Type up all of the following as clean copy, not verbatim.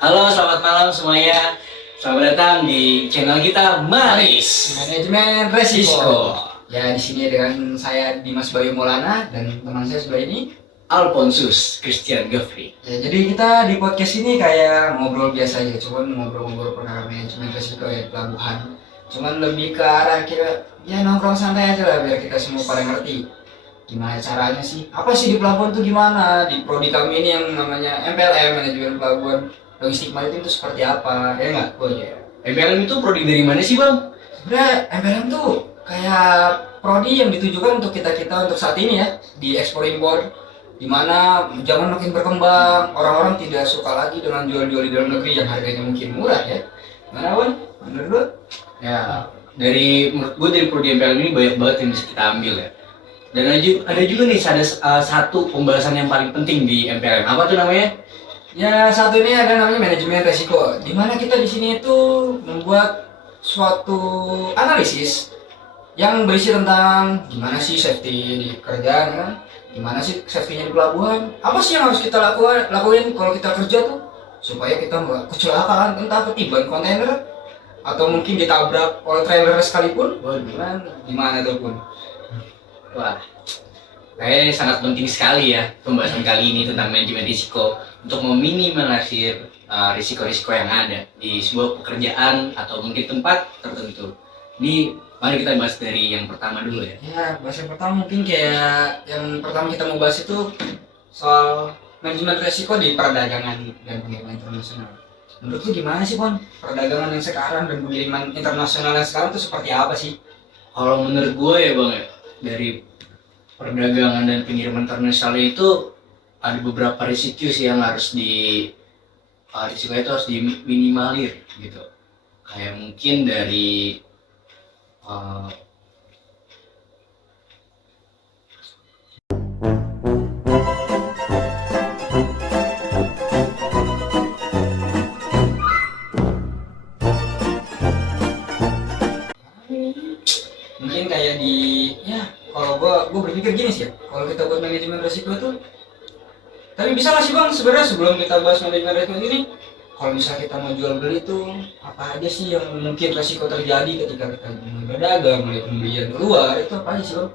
Halo, selamat malam semuanya. Selamat datang di channel kita Maris Manajemen Resiko. Ya, di sini dengan saya Dimas Bayu Maulana dan teman saya sebelah ini. Alfonsus Christian Gafri. Ya, jadi kita di podcast ini kayak ngobrol biasa aja, cuman ngobrol-ngobrol perkara manajemen resiko ya di pelabuhan. Cuman lebih ke arah kira ya nongkrong santai aja lah biar kita semua pada ngerti gimana caranya sih. Apa sih di pelabuhan tuh gimana? Di prodi kami ini yang namanya MPLM, manajemen pelabuhan logistik maritim itu seperti apa? Ya enggak? Oh iya. MPLM itu prodi dari mana sih, Bang? Sebenarnya MPLM tuh kayak prodi yang ditujukan untuk kita-kita untuk saat ini ya di ekspor impor, di mana zaman makin berkembang, orang-orang tidak suka lagi dengan jual-jual di dalam negeri yang harganya mungkin murah ya. Mana Wan? Menurut lu? Ya, menurut gue dari prodi MPLM ini banyak banget yang bisa kita ambil ya. Dan ada juga nih satu pembahasan yang paling penting di MPLM. Apa tuh namanya? Ya, satu ini ada namanya manajemen resiko, di mana kita di sini itu membuat suatu analisis yang berisi tentang gimana sih safety di kerjaan kan, gimana sih safety-nya di pelabuhan, apa sih yang harus kita lakuin kalau kita kerja tuh supaya kita nggak kecelakaan, entah ketiban kontainer atau mungkin ditabrak oleh trailer sekalipun. Wah, gimana tuh pun. Wah, kayaknya sangat penting sekali ya pembahasan kali ini tentang manajemen risiko untuk meminimalisir risiko-risiko yang ada di sebuah pekerjaan atau mungkin tempat tertentu. Ini mari kita bahas dari yang pertama dulu ya. Ya, bahas yang pertama mungkin kayak yang pertama kita mau bahas itu soal manajemen risiko di perdagangan dan pengiriman internasional. Menurut lu gimana sih, Pon? Perdagangan yang sekarang dan pengiriman internasional yang sekarang itu seperti apa sih? Kalau menurut gue ya Bang ya, dari perdagangan dan pengiriman internasional itu ada beberapa risiko sih yang harus risiko itu harus diminimalir gitu. Kayak mungkin dari uh, Mungkin kayak di ya kalau gua berpikir gini sih ya, kalau kita buat manajemen risiko itu, tapi bisa nggak sih Bang sebenarnya sebelum kita bahas manajemen risiko ini, kalau misalnya kita mau jual beli itu apa aja sih yang mungkin risiko terjadi ketika kita mulai berdagang, mulai pembelian keluar, itu apa aja sih Bang?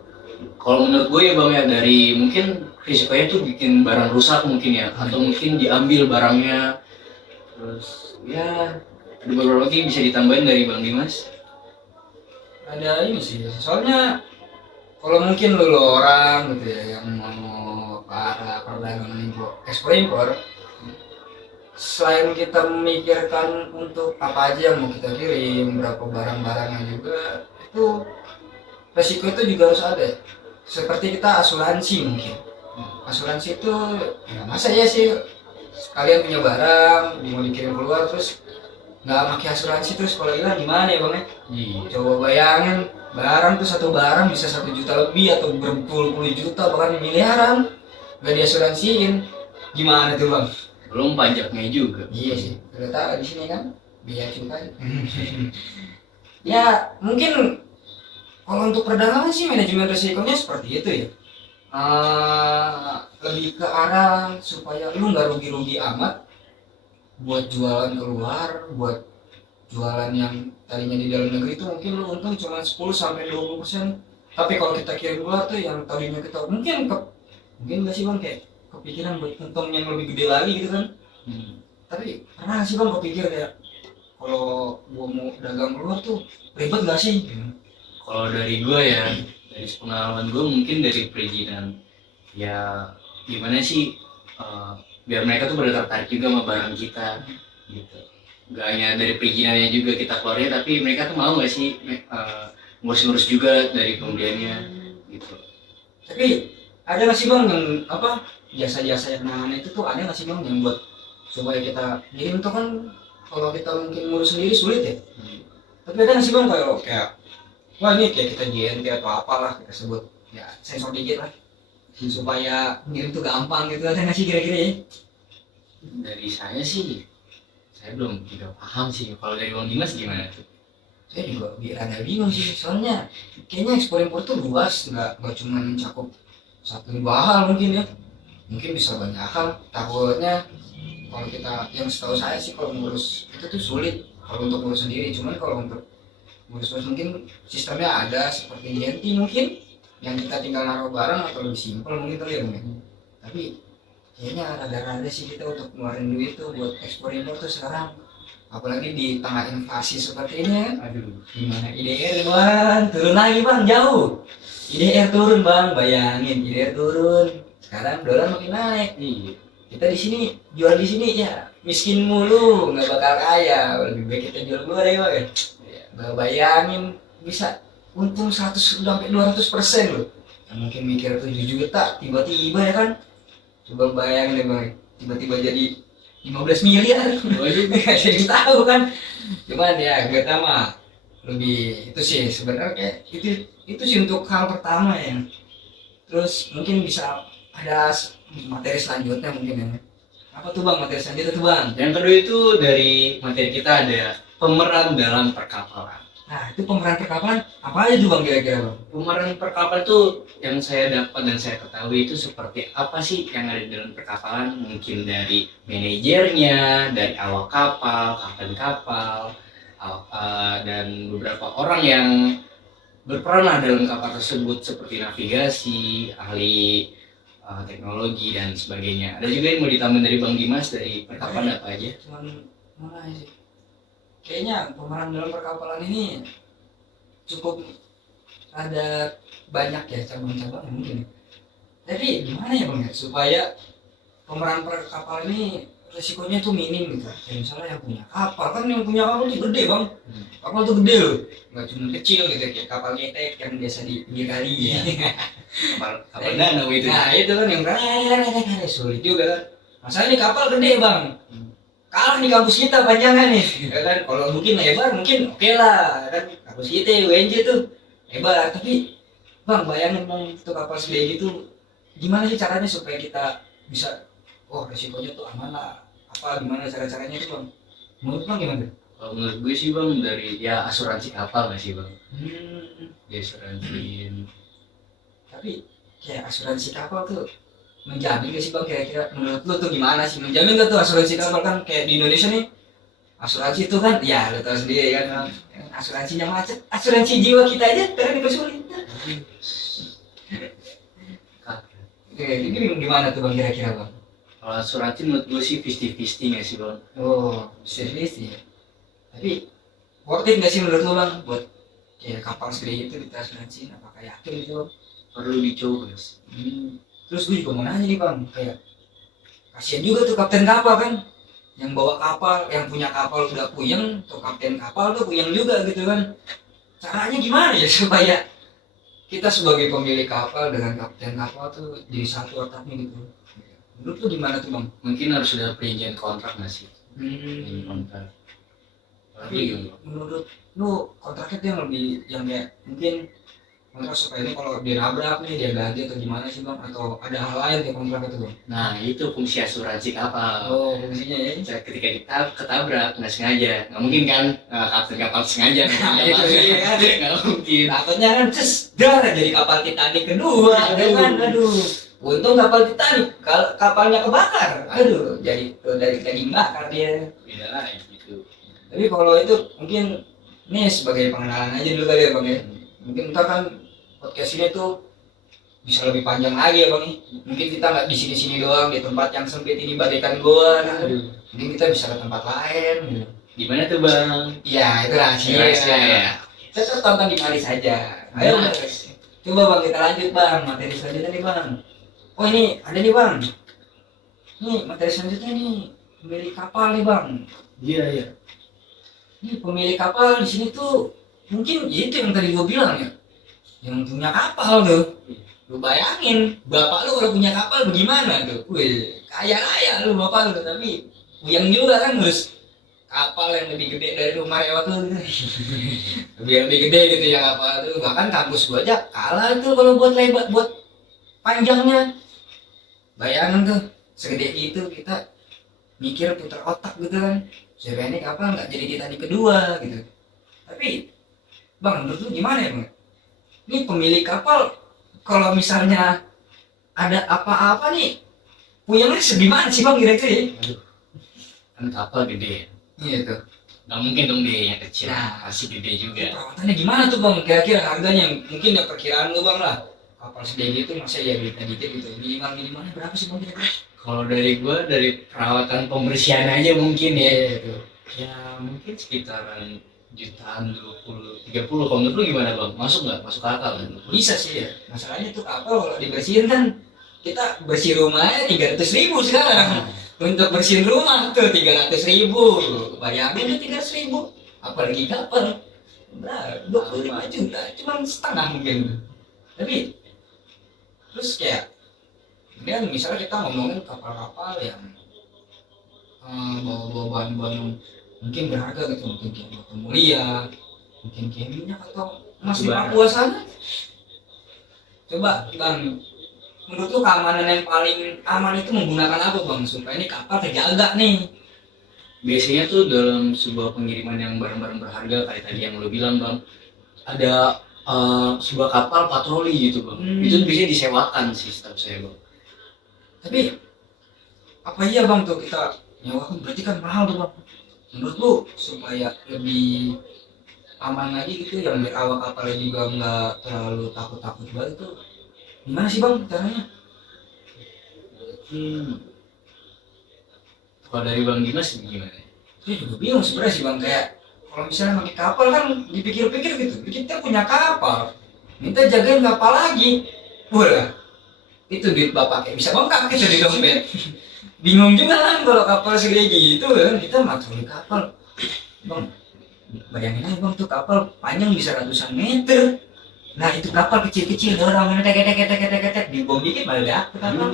kalau menurut gue ya Bang ya, dari mungkin risikonya tuh bikin barang rusak mungkin ya, atau mungkin diambil barangnya. Terus ya ada beberapa lagi bisa ditambahin dari Bang Dimas. Ada ini sih, soalnya kalau mungkin lu orang gitu ya yang mau ke arah perdagangan ekspor impor, selain kita memikirkan untuk apa aja yang mau kita kirim, berapa barang-barangnya juga, itu resiko itu juga harus ada. Seperti kita asuransi mungkin. Asuransi itu ya masa ya sih kalian punya barang mau dikirim keluar terus nggak pakai asuransi, terus kalau hilang gimana ya Bang ya? Iya. Coba bayangin barang tuh, satu barang bisa 1 juta lebih atau berpuluh-puluh juta bahkan miliaran nggak diasuransiin, gimana tuh Bang? Belum pajaknya juga. Iya sih, ternyata di sini kan biaya cukai. Ya mungkin kalau untuk perdagangan sih manajemen risikonya seperti itu ya. Lebih ke arah supaya lu nggak rugi-rugi amat buat jualan keluar, buat jualan yang tadinya di dalam negeri itu mungkin lu untung cuma 10-20%. Tapi kalau kita kirim keluar tuh yang tadinya kita mungkin nggak sih Bang kayak kepikiran buat untung yang lebih gede lagi gitu kan. Tapi pernah nggak sih Bang kepikir kayak kalau gua mau dagang keluar tuh ribet nggak sih? Kalau dari gue ya, dari pengalaman gue mungkin dari perizinan ya, gimana sih biar mereka tuh pada tertarik juga sama barang kita gitu. Gak hanya dari perizinannya juga kita keluarnya, tapi mereka tuh mau nggak sih ngurus-ngurus juga dari pembeliannya gitu. Tapi ada nggak sih Bang yang apa jasa-jasa yang nangan itu tuh, ada nggak sih Bang yang buat supaya kita ngirim tuh kan kalau kita mungkin ngurus sendiri sulit ya. Tapi ada nggak sih Bang kayak wah ini kayak kita JNT atau apalah kita sebut ya sensor dikit lah supaya ngirim tuh gampang gitu, ada nggak sih kira-kira ya? Dari saya sih, saya belum juga paham sih. Kalau dari Bang Dimas gimana tuh? Saya juga ada bingung sih, soalnya kayaknya ekspor impor tuh luas, nggak cuma mencakup 1-2 hal mungkin ya, mungkin bisa banyak hal. Takutnya kalau kita yang setahu saya sih kalau ngurus itu tuh sulit kalau untuk ngurus sendiri, cuman kalau untuk ngurus mungkin sistemnya ada seperti Genti mungkin yang kita tinggal naruh barang atau lebih simpel mungkin kali ya mungkin. Tapi kayaknya rada-rada sih kita untuk ngeluarin duit tuh buat ekspor impor tuh sekarang, apalagi di tengah inflasi seperti ini ya. Aduh, Gimana IDR bang turun lagi bang, jauh IDR turun bang, bayangin IDR turun, sekarang dolar makin naik. iya. Kita di sini jual di sini ya miskin mulu, nggak bakal kaya. Lebih baik kita jual luar ya bang ya. Nggak bayangin bisa untung 100 sampai 200% loh. Yang mungkin mikir 7 juta tiba-tiba ya kan. Coba bayangin deh bang, tiba-tiba jadi 15 miliar. Waduh, Nggak jadi tahu kan. Cuman ya nggak tahu lebih itu sih sebenarnya itu sih untuk hal pertama ya. Terus mungkin bisa ada materi selanjutnya mungkin ya. Apa tuh bang materi selanjutnya tuh bang? yang kedua itu dari materi kita ada pemeran dalam perkapalan. Nah itu pemeran perkapalan apa aja tuh bang kira-kira bang? Pemeran perkapalan tuh yang saya dapat dan saya ketahui itu seperti apa sih yang ada di dalam perkapalan, mungkin dari manajernya, dari awak kapal, kapten kapal, dan beberapa orang yang berperan lah dalam kapal tersebut seperti navigasi, ahli teknologi dan sebagainya. Ada juga yang mau ditambahin dari Bang Dimas dari perkapalan apa aja? Cuman mulai sih. Kayaknya pemeran dalam perkapalan ini cukup ada banyak ya cabang-cabang mungkin. Tapi gimana ya bang ya supaya pemeran perkapalan ini resikonya tuh minim gitu. Kayak misalnya yang punya kapal kan, yang punya kapal tuh gede bang. Kapal tuh gede loh, nggak cuma kecil gitu kayak kapal ngetek yang biasa di pinggir kali ya. Kapal danau itu. Nah itu kan yang sulit juga kan. Masalahnya ini kapal gede bang, kalah di kampus kita panjangan nih ya kan. Kalau mungkin lebar mungkin oke lah kan, kampus kita UNJ tuh lebar. Tapi bang bayangin bang itu kapal segede gitu, gimana sih caranya supaya kita bisa resikonya tuh aman lah, apa gimana cara-caranya itu bang? Menurut bang gimana? Kalau menurut gue sih bang dari ya asuransi kapal nggak sih bang? Ya asuransi. Tapi kayak asuransi kapal tuh menjamin gak sih bang kira-kira menurut lu tuh gimana sih, menjamin gak tuh asuransi kapal? Kan kayak di Indonesia nih asuransi itu kan ya lu tahu sendiri kan, asuransinya macet, asuransi jiwa kita aja sekarang dipersulit. Ini gimana tuh bang kira-kira bang? Kalau asuransi menurut gue sih 50-50 nggak sih bang? Oh serius ya. Tapi worth it gak sih menurut lu bang buat kayak kapal segede itu kita asuransi? Apakah yakin gitu bang? Perlu dicoba sih. Terus gue juga mau nanya nih bang, kayak kasian juga tuh kapten kapal kan, yang bawa kapal, yang punya kapal udah puyeng, tuh kapten kapal tuh puyeng juga gitu kan. Caranya gimana ya supaya kita sebagai pemilik kapal dengan kapten kapal tuh jadi satu otaknya gitu? Menurut lu gimana tuh bang? Mungkin harus sudah perjanjian kontrak nggak sih? Perjanjian kontrak. Tapi menurut lu kontraknya tuh yang lebih yang kayak mungkin kontrak supaya ini kalau dia nabrak nih dia ganti atau gimana sih bang? Atau ada hal lain kayak kontrak itu bang? Nah itu fungsi asuransi kapal. Oh fungsinya ya? Ketika kita ketabrak nggak sengaja, nggak mungkin kan kapten kapal sengaja Itu dia kan. nggak mungkin. Takutnya kan dar jadi kapal Titanic kedua kan, aduh. Untung kapal Titanic kapalnya kebakar, aduh jadi dari daging bakar dia. Beda lagi gitu. Tapi kalau itu mungkin ini sebagai pengenalan aja dulu kali ya bang ya. Mungkin ntar kan podcast ini tuh bisa lebih panjang lagi ya bang. Mungkin kita nggak di sini-sini doang di tempat yang sempit ini bagaikan goa. Aduh. Mungkin kita bisa ke tempat lain. Gitu. Gimana tuh bang? Iya itu rahasia ya. Kita tonton di mari saja. Ayo bang. Coba bang kita lanjut bang materi selanjutnya nih bang. Oh ini ada nih bang. Nih materi selanjutnya nih pemilik kapal nih bang. Iya. Ini pemilik kapal di sini tuh mungkin itu yang tadi gue bilang ya, yang punya kapal tuh. Lu bayangin bapak lu kalau punya kapal bagaimana tuh? Wih kaya raya lu bapak lu, tapi puyeng juga kan ngurus kapal yang lebih gede dari rumah lewat lu gitu. lebih gede gitu ya kapal tuh. Bahkan kampus gua aja kalah tuh kalau buat lebar buat panjangnya. Bayangin tuh segede itu kita mikir putar otak gitu kan. Siapa ini kapal nggak jadi kita di kedua gitu. Tapi bang menurut lu gimana ya bang? Ini pemilik kapal kalau misalnya ada apa-apa nih puyengnya segimana sih bang kira-kira ya? kan kapal gede ya. Iya tuh. Nggak mungkin dong biayanya kecil, Nah. pasti gede juga. Perawatannya gimana tuh bang? Kira-kira harganya mungkin ya perkiraan lu bang lah. Kapal segede gitu masa ya duitnya dikit gitu. Minimalnya berapa sih bang kira-kira? Kalau dari gua, dari perawatan pembersihan aja mungkin ya, Iya tuh. ya mungkin sekitaran jutaan, 20, 30. Kalau menurut lu gimana bang? Masuk nggak? Masuk akal kan? Bisa sih ya. Masalahnya tuh kapal kalau dibersihin kan kita bersih rumahnya 300.000 sekarang. Untuk bersihin rumah tuh 300.000. Bayangin tuh 300.000. Apalagi kapal. Nah, 25 juta, cuman setengah mungkin. Tapi terus kayak kemudian misalnya kita ngomongin kapal-kapal yang bawa-bawa bahan-bahan yang mungkin berharga gitu, mungkin kayak batu mulia, mungkin kayak minyak atau emas di Papua sana. Coba bang, menurut lu keamanan yang paling aman itu menggunakan apa bang supaya ini kapal terjaga nih? Biasanya tuh dalam sebuah pengiriman yang barang-barang berharga kayak tadi yang lo bilang bang, ada sebuah kapal patroli gitu bang. Itu biasanya disewakan sih setahu saya bang. Tapi apa iya bang tuh kita nyewakan, berarti kan mahal tuh bang. Menurut lu supaya lebih aman lagi gitu, yang awak kapalnya juga nggak terlalu takut-takut banget tuh, gimana sih bang caranya? Kalau dari bang Dimas gimana? Saya juga bingung sebenarnya sih bang, kayak kalau misalnya pakai kapal kan dipikir-pikir gitu, kita punya kapal, minta jagain kapal lagi, udah itu duit bapak kayak bisa bengkak gitu di dompet. Bingung juga kan kalau kapal segede gitu kan, kita patroli kapal, bang bayangin aja bang tuh kapal panjang bisa ratusan meter. Nah itu kapal kecil-kecil orang tek dibom dikit malah jatuh kapal.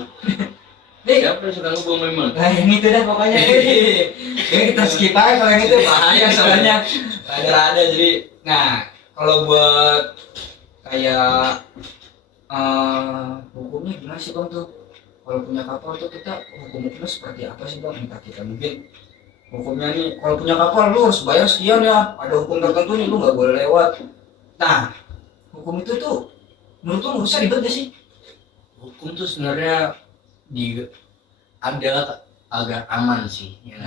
Siapa yang suka ngebom memang? Nah yang itu dah pokoknya. Ini kita skip aja kalau yang itu bahaya soalnya ada jadi. Nah kalau buat kayak hukumnya gimana sih bang tuh? Kalau punya kapal tuh kita hukumnya seperti apa sih bang? Entah kita mungkin hukumnya nih kalau punya kapal lu harus bayar sekian ya. Ada hukum tertentu nih lu nggak boleh lewat. Nah hukum itu tuh menurut lu bisa ribet gak sih? Hukum tuh sebenarnya ada agar aman sih ya.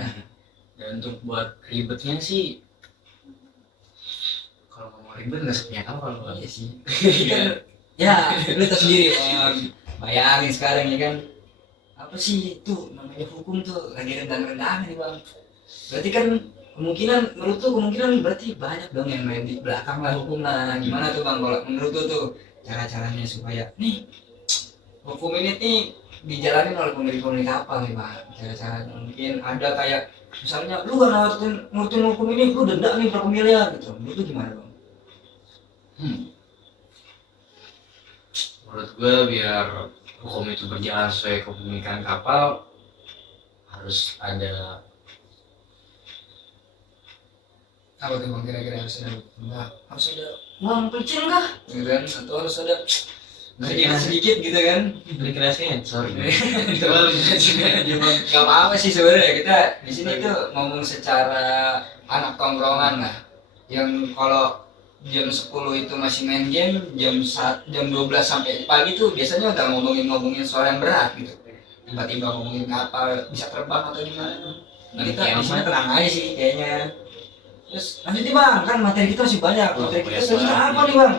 Dan untuk buat ribetnya sih, kalau mau ribet nggak sepunya kapal bang. Iya sih. Ya lu tahu sendiri bayangin sekarang ya kan, apa sih itu namanya hukum tuh lagi rendah-rendah nih bang. Berarti kan kemungkinan menurut tuh berarti banyak dong yang main di belakang lah hukum lah. Gimana tuh bang kalau menurut tuh cara-caranya supaya nih hukum ini nih dijalanin oleh pemilik kapal nih bang? Cara-caranya mungkin ada kayak misalnya lu gak ngurutin hukum ini, lu denda nih berapa miliar gitu. Menurut tuh gimana bang? Menurut gue biar hukum itu berjalan sesuai kepemilikan kapal harus ada Apa tuh bang kira-kira harus ada uang kecil kah? Gitu kan? Atau harus ada sedikit gitu kan? rekreasinya sorry. Gak apa-apa sih sebenarnya, kita di sini tuh ngomong secara anak tongkrongan lah. Yang kalau jam 10 itu masih main game, jam 12 sampai pagi tuh biasanya udah ngomongin soal yang berat gitu. Tiba-tiba ngomongin kapal bisa terbang atau gimana. Nah, kita di sini tenang aja sih kayaknya. Terus lanjut nih bang, kan materi kita masih banyak. Materi kita selanjutnya apa nih bang?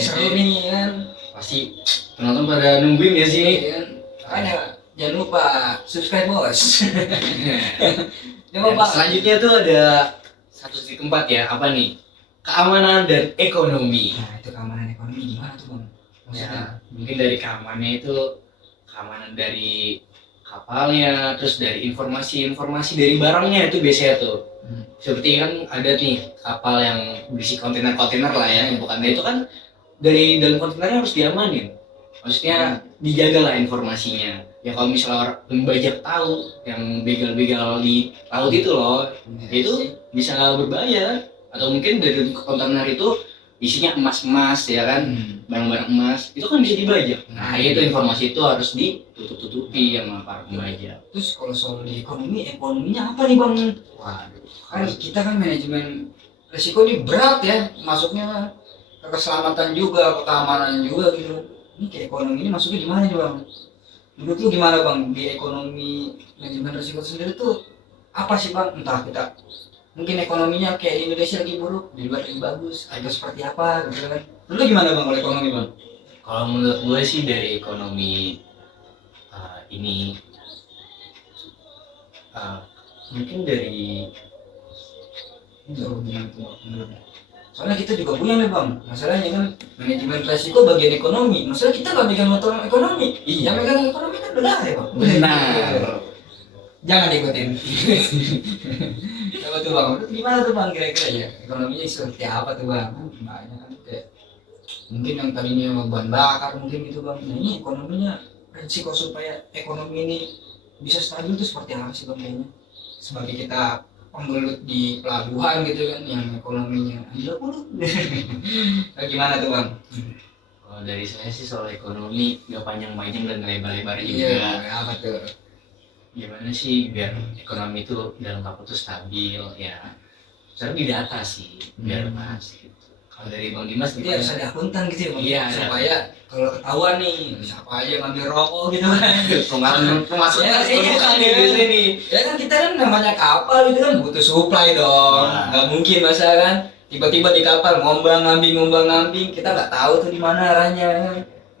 Seru nih kan. Pasti penonton pada nungguin ya sih. Makanya jangan lupa subscribe bos. Coba pak. Selanjutnya tuh ada satu titik keempat ya, apa nih? Keamanan dan ekonomi. Nah itu keamanan ekonomi gimana tuh bang? Ya, mungkin dari keamanannya itu keamanan dari kapalnya, terus dari informasi dari barangnya itu biasanya tuh. Seperti kan ada nih kapal yang berisi kontainer lah ya, bukan itu kan dari dalam kontainernya harus diamanin. Maksudnya dijaga lah informasinya. Ya kalau misalnya pembajak tahu yang begal-begal di laut itu loh, itu bisa berbahaya. Atau mungkin dari kontainer itu isinya emas ya kan, barang-barang emas itu kan bisa dibajak. Nah itu informasi itu harus ditutup-tutupi sama para pembajak. Terus kalau soal di ekonominya apa nih bang? Waduh, kan kita kan manajemen risiko ini berat ya, masuknya ke keselamatan juga, ke keamanan juga gitu. Ini ke ekonomi ini masuknya gimana nih bang? Menurut lu gimana bang di ekonomi manajemen risiko sendiri tuh apa sih bang? Entah kita mungkin ekonominya kayak di Indonesia lagi buruk, di luar lagi bagus, atau seperti apa gitu kan? Lu gimana bang kalau ekonomi bang? Kalau menurut gue sih dari ekonomi ini mungkin dari Jauh gimana tuh menurutnya? Soalnya kita juga punya nih bang, masalahnya kan manajemen resiko bagian ekonomi. Masalah kita nggak megang motor ekonomi, yang megang ekonomi kan negara ya bang. benar. Jangan ikutin. Coba tuh bang, menurut gimana tuh bang kira-kira ya? Ekonominya seperti apa tuh bang? Banyak kan kayak mungkin yang tadinya bahan bakar mungkin gitu bang. Nah ini ekonominya resiko supaya ekonomi ini bisa stabil tuh seperti apa sih bang kayaknya? Sebagai kita pembelut di pelabuhan gitu kan yang ekonominya gila puluh. Nah, gimana tuh bang? Kalau dari saya sih soal ekonomi nggak panjang-panjang dan lebar-lebar juga. Iya, apa tuh? Gimana sih biar ekonomi itu dalam waktu itu stabil ya? Cara di data sih biar pas gitu. Kalau dari Bang Dimas Jadi harus ada akuntan gitu ya bang. Iya, Supaya kalau ketahuan nih siapa aja ngambil rokok gitu kan. Pemasukan Iya kan nih biasanya nih. ya kan kita kan namanya kapal gitu kan butuh supply dong. Nah. Nggak mungkin masa kan tiba-tiba di kapal ngombang-ngambing kita nggak tahu tuh di mana arahnya.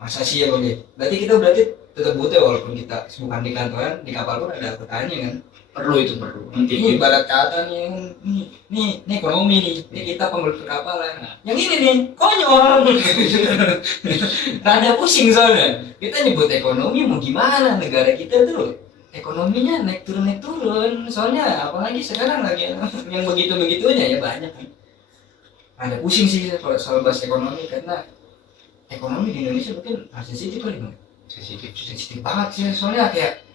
Masa sih ya bang? Berarti kita tetap butuh walaupun kita bukan di kantoran di kapal pun ada akuntannya kan. Perlu itu Ini penting. ibarat kata nih, nih ekonomi nih, ini kita pembelut perkapalan. Yang ini nih, konyol. Rada pusing soalnya. Kita nyebut ekonomi mau gimana negara kita tuh ekonominya naik turun. Soalnya apalagi sekarang lagi yang begitu-begitunya ya banyak kan. Rada pusing sih kalau soal bahas ekonomi karena ekonomi di Indonesia mungkin sensitif kali bang. Sensitif banget sih soalnya kayak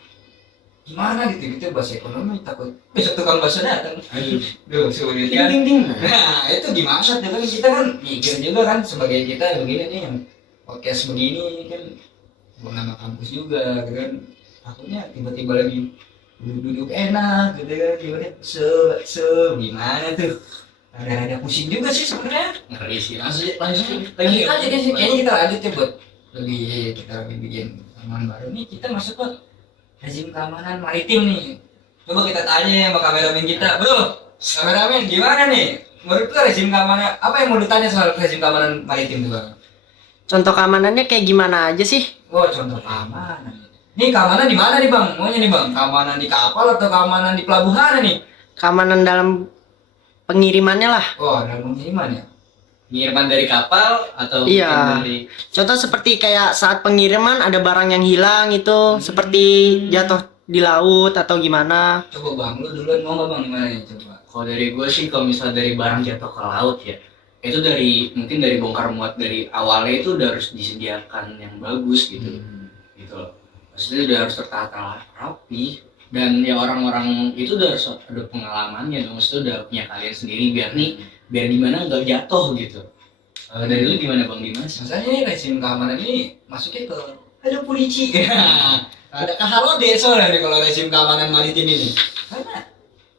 gimana gitu kita bahas ekonomi takut besok tukang bakso datang. Duh sulit kan. Nah itu gimana tuh kan kita kan mikir juga kan sebagai kita begini nih yang podcast begini kan nama kampus juga gitu kan takutnya tiba-tiba lagi duduk enak gitu kan tiba-tiba gimana tuh ada pusing juga sih sebenarnya. Ngeri sih. Lanjut Lanjut aja kan sih kayaknya kita lanjut ya buat kita lagi bikin teman baru nih kita masuk ke rezim keamanan maritim nih. Coba kita tanya sama kameramen kita, bro. Kameramen gimana nih? Menurut lu rezim keamanan apa yang mau ditanya soal rezim keamanan maritim tuh bang? Contoh keamanannya kayak gimana aja sih? Oh contoh keamanan. Nih keamanan di mana nih bang? Maunya nih bang, keamanan di kapal atau keamanan di pelabuhan nih? Keamanan dalam pengirimannya lah. Oh dalam pengiriman ya. Pengiriman dari kapal atau Iya. mungkin dari Contoh seperti kayak saat pengiriman ada barang yang hilang itu seperti jatuh di laut atau gimana. Coba bang, lu duluan mau nggak bang gimana nih coba? kalau dari gue sih kalau misalnya dari barang jatuh ke laut ya itu mungkin dari bongkar muat dari awalnya itu udah harus disediakan yang bagus gitu gitu loh. Maksudnya udah harus tertata rapi dan ya orang-orang itu udah harus ada pengalamannya dong, maksudnya udah punya kalian sendiri biar gimana nggak jatuh gitu. Dari lu gimana Bang Dimas? Masalahnya ini rezim keamanan ini masuknya ke ada polisi. Ada kahalode soalnya nih kalau rezim keamanan maritim ini. Karena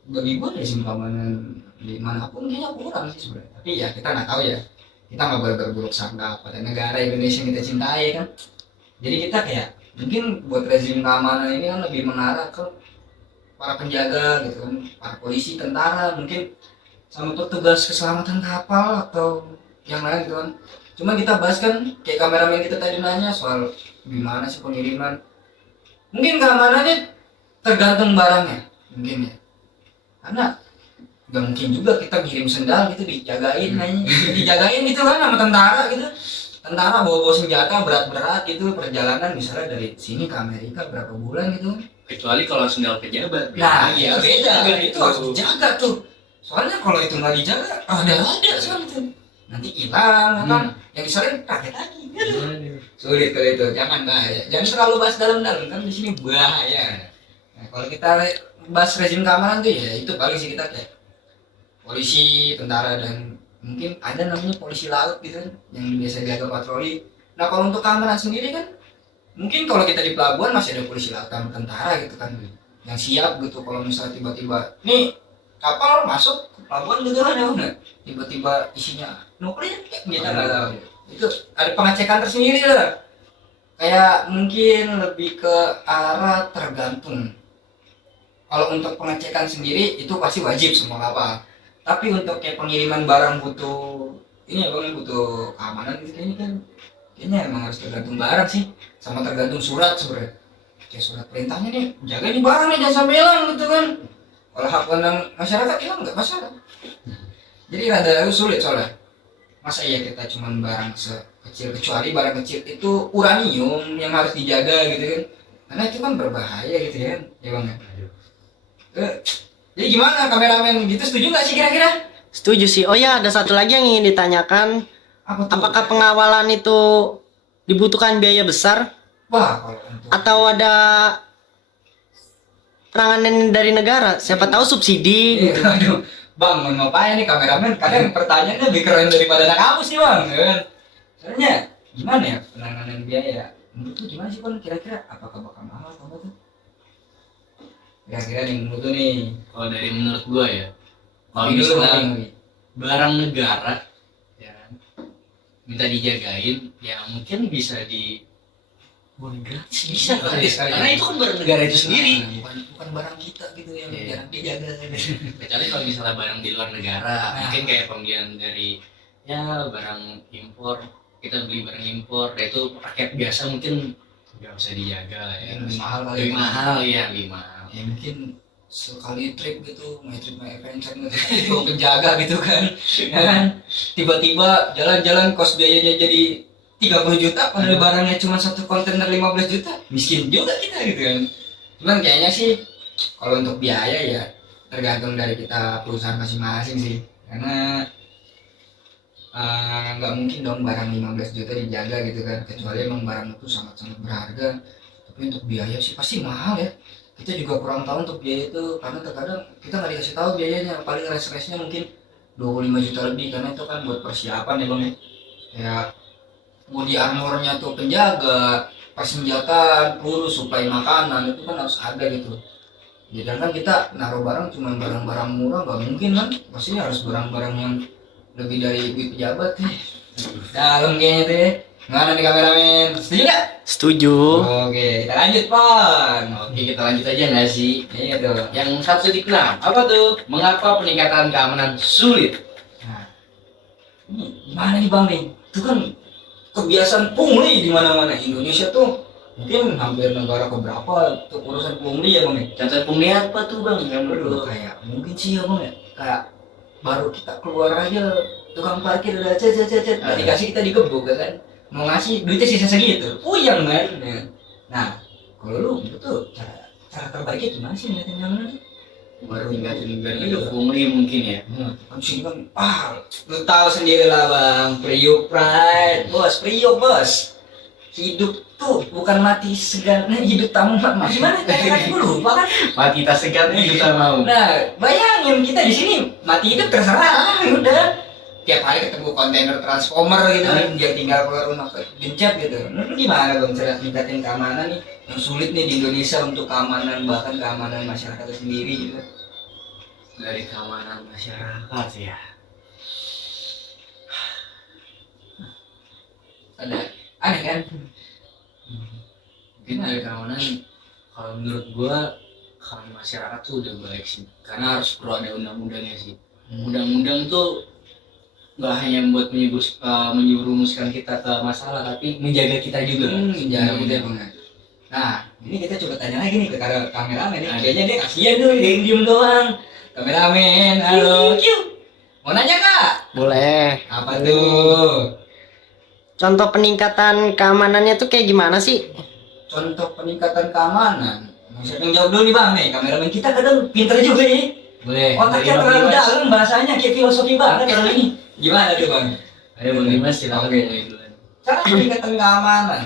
bagi gua rezim keamanan dimanapun kayaknya kurang sih sebenarnya. Tapi ya kita nggak tahu ya. Kita nggak boleh berburuk sangka pada negara Indonesia yang kita cintai kan. Jadi kita kayak mungkin buat rezim keamanan ini kan lebih mengarah ke para penjaga gitu kan, para polisi, tentara, mungkin sama petugas keselamatan kapal atau yang lain gitu kan. Cuma kita bahas kan kayak kameramen kita tadi nanya soal gimana sih pengiriman. Mungkin keamanannya tergantung barangnya mungkin ya. Karena nggak mungkin juga kita kirim sendal gitu dijagain gitu kan sama tentara gitu. Tentara bawa senjata berat-berat gitu perjalanan misalnya dari sini ke Amerika berapa bulan gitu. Kecuali kalau sendal pejabat. Nah iya beda itu harus dijaga tuh. Soalnya kalau itu nggak dijaga ada soalnya tuh nanti hilang kan yang disalahin rakyat lagi. Sulit kalau itu jangan bahaya. Jangan terlalu bahas dalam-dalam kan di sini bahaya. Nah, kalau kita bahas rezim keamanan tuh ya itu paling sih kita kayak polisi, tentara dan mungkin ada namanya polisi laut gitu kan yang biasa jaga patroli. Nah kalau untuk keamanan sendiri kan mungkin kalau kita di pelabuhan masih ada polisi laut dan tentara gitu kan yang siap gitu kalau misalnya tiba-tiba nih kapal masuk ke pelabuhan gitu kan ya tiba-tiba isinya nuklir kita nggak tahu itu ada pengecekan tersendiri lah kayak mungkin lebih ke arah tergantung kalau untuk pengecekan sendiri itu pasti wajib semua kapal. Tapi untuk kayak pengiriman barang butuh ini ya bang, butuh keamanan gitu kayaknya emang harus tergantung barang sih, sama tergantung surat sebenarnya. Kayak surat perintahnya nih, jaga nih barang nih jangan sampai hilang gitu kan. Kalau hak pandang masyarakat hilang nggak masalah. Jadi rada sulit soalnya. Masa iya kita cuman barang sekecil, kecuali barang kecil itu uranium yang harus dijaga gitu kan. Karena itu kan berbahaya gitu kan, ya bang ya. Jadi gimana kameramen gitu, setuju nggak sih kira-kira? Setuju sih. Oh ya, ada satu lagi yang ingin ditanyakan. Apa tuh? Apakah pengawalan itu dibutuhkan biaya besar Wah, kalau untuk atau ada penanganan dari negara? Siapa tahu subsidi gitu. aduh, bang, mau ngapain nih kameramen? Kadang pertanyaannya lebih keren daripada anak kampus nih bang, ya kan? Soalnya gimana ya penanganan biaya? Menurut lu gimana sih bang? Kira-kira apakah bakal mahal atau enggak tuh? Kira-kira nih menurut lu nih. Kalau dari menurut gua ya, kalau Ini dulu, misalnya Bang. barang negara ya kan, minta dijagain, ya mungkin bisa di boleh gratis, bisa Gratis kali karena ya. itu kan barang negara itu sendiri. Bukan barang kita gitu yang Iya. jarang dijaga. Kecuali kalau misalnya barang di luar negara, Nah. mungkin kayak pembelian dari ya barang impor, kita beli barang impor, ya itu paket biasa mungkin nggak usah dijaga lah ya. Lebih mahal kali. Lebih ya. mahal ya, lebih mahal. Ya mungkin sekali trip gitu, my trip my adventure gitu, penjaga gitu kan, ya kan? Tiba-tiba jalan-jalan kos biayanya jadi 30 juta, padahal barangnya cuma satu kontainer 15 juta, miskin juga kita gitu kan. Cuman kayaknya sih kalau untuk biaya ya tergantung dari kita perusahaan masing-masing sih, karena nggak mungkin dong barang 15 juta dijaga gitu kan, kecuali emang barang itu sangat-sangat berharga. Tapi untuk biaya sih pasti mahal ya. Kita juga kurang tahu untuk biaya itu, karena terkadang kita nggak dikasih tahu biayanya, paling res-resnya mungkin 25 juta lebih, karena itu kan buat persiapan ya bang ya. Kayak body armornya tuh penjaga, persenjataan, peluru, suplai makanan itu kan harus ada gitu. Jadi kan kita naruh barang cuma barang-barang murah nggak mungkin kan, pastinya harus barang-barang yang lebih dari duit pejabat nih. Dalam kayaknya tuh ya. Gimana nih kameramen? Setuju nggak? Setuju. Oke, kita lanjut Pan. Oke, kita lanjut aja nggak sih? Iya tuh. Yang 106, apa tuh? Mengapa peningkatan keamanan sulit? Nah, ini gimana nih bang nih? Itu kan kebiasaan pungli di mana-mana. Indonesia tuh mungkin hampir negara keberapa untuk urusan pungli ya bang ya? Contoh pungli apa tuh bang? Yang menurut lo? Kayak mungkin sih ya bang ya, kayak baru kita keluar aja tukang parkir udah cet nggak dikasih, kita digebuk ya kan, mau ngasih duitnya sisa segitu, puyeng kan. Nah kalau lu betul cara terbaiknya gimana sih ngeliatin keamanan? Baru tingkatin biar hidup pungli mungkin ya. Kan sini kan, lu tahu sendiri lah bang, Priuk Pride, bos. Hidup tuh bukan mati segan, hidup tamu mati mana? Kan gue lupa kan. Mati tak segan kita mau. Nah, bayangin kita di sini mati hidup terserah, udah. Tiap hari ketemu kontainer transformer gitu kan, dia tinggal keluar rumah gencet gitu. Lu gimana bang cara tingkatin keamanan nih yang sulit nih di Indonesia untuk keamanan, bahkan keamanan masyarakat itu sendiri gitu? Dari keamanan masyarakat ya. Ada aneh kan? Mungkin dari keamanan, kalau menurut gua kalau masyarakat tuh udah baik sih, karena harus perlu ada undang-undangnya sih. Undang-undang tuh nggak hanya buat menyerumuskan kita ke masalah, tapi menjaga kita juga. Menjaga gitu ya bang. Nah, ini kita coba tanya lagi nih ke kameramen nih. Kayaknya dia kasihan tuh, dia yang diem doang. Kameramen, halo. Mau nanya kak? Boleh. Apa tuh? Contoh peningkatan keamanannya tuh kayak gimana sih? Contoh peningkatan keamanan. Siapa yang jawab dulu nih bang nih? Kameramen kita kadang pinter juga nih. Boleh. Otaknya terlalu dalam, bahasanya kayak filosofi banget orang ini. Gimana tuh bang? Ayo bang Dimas silakan Oke. mulai duluan. Cara peningkatan keamanan.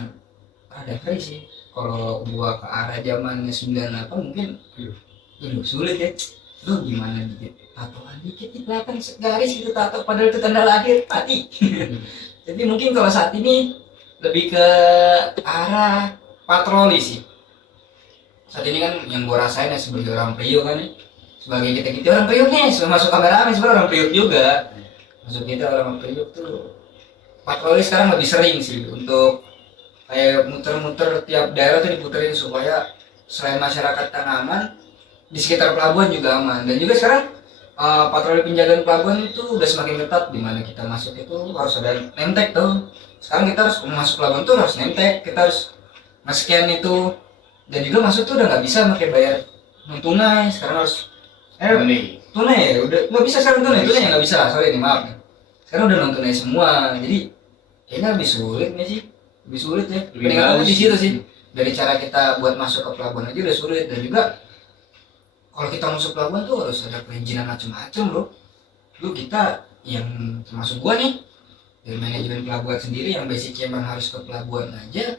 Ada kali sih. Kalau gua ke arah zamannya 98 mungkin sulit ya. Lu gimana dikit? Tatoan dikit nih kelihatan garis gitu tato, padahal itu tanda lahir mati. Jadi mungkin kalau saat ini lebih ke arah patroli sih. Saat ini kan yang gua rasain ya sebagai orang Priok kan nih. Sebagai kita orang Priok nih, masuk kameramen sebenarnya orang Priok juga. Masuk kita orang Priok tuh patroli sekarang lebih sering sih, untuk kayak muter-muter tiap daerah tuh diputerin supaya selain masyarakat yang aman, di sekitar pelabuhan juga aman. Dan juga sekarang patroli penjagaan pelabuhan itu udah semakin ketat, di mana kita masuk itu harus ada nemtek tuh. Sekarang kita harus masuk pelabuhan tuh harus nemtek, kita harus nge-scan itu. Dan juga masuk tuh udah nggak bisa pakai bayar non tunai, sekarang harus tunai ya, udah nggak bisa sekarang tunai nggak bisa, sorry nih maaf nih. Sekarang udah non tunai semua, jadi kayaknya lebih sulit nih sih, lebih sulit ya. Peningkatannya di situ sih, dari cara kita buat masuk ke pelabuhan aja udah sulit. Dan juga kalau kita masuk pelabuhan tuh harus ada perizinan macam-macam bro. Lu kita yang termasuk gua nih dari manajemen pelabuhan sendiri yang basicnya emang harus ke pelabuhan aja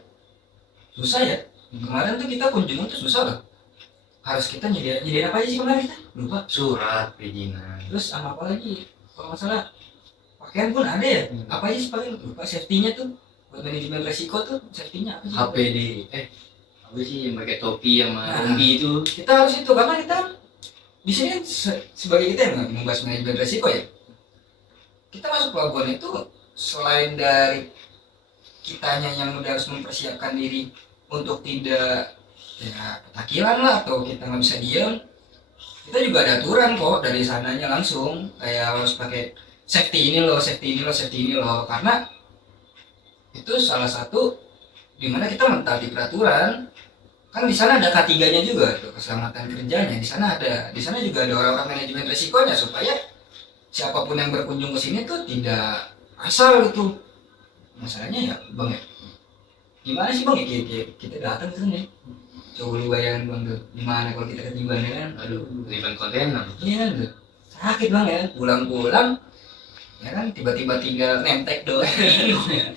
susah ya. Kemarin tuh kita kunjungan tuh susah loh, harus kita nyediain apa aja sih kemarin kita lupa, surat perizinan, terus sama apa lagi kalau nggak salah pakaian pun ada ya. Apa aja sih paling lupa, safety-nya tuh buat manajemen resiko tuh safety-nya apa sih? HPD apa sih yang pakai topi sama rompi itu. Kita harus itu karena kita di sini sebagai kita yang membahas manajemen resiko ya, kita masuk pelabuhan itu selain dari kitanya yang udah harus mempersiapkan diri untuk tidak ya petakilan lah atau kita nggak bisa diam, kita juga ada aturan kok dari sananya langsung kayak harus pakai safety ini loh, safety ini loh, safety ini loh, karena itu salah satu dimana kita mentaati peraturan. Kan di sana ada K3-nya juga tuh, keselamatan kerjanya. Di sana juga ada orang-orang manajemen resikonya supaya siapapun yang berkunjung ke sini tuh tidak asal gitu. Masalahnya ya bang ya, gimana sih bang ya kita datang ke sini, coba lu bayangin bang tuh gimana kalau kita ketiban ya kan, Aduh, ketiban kontainer. iya tuh sakit bang ya, pulang-pulang ya kan tiba-tiba tinggal nemtek doang.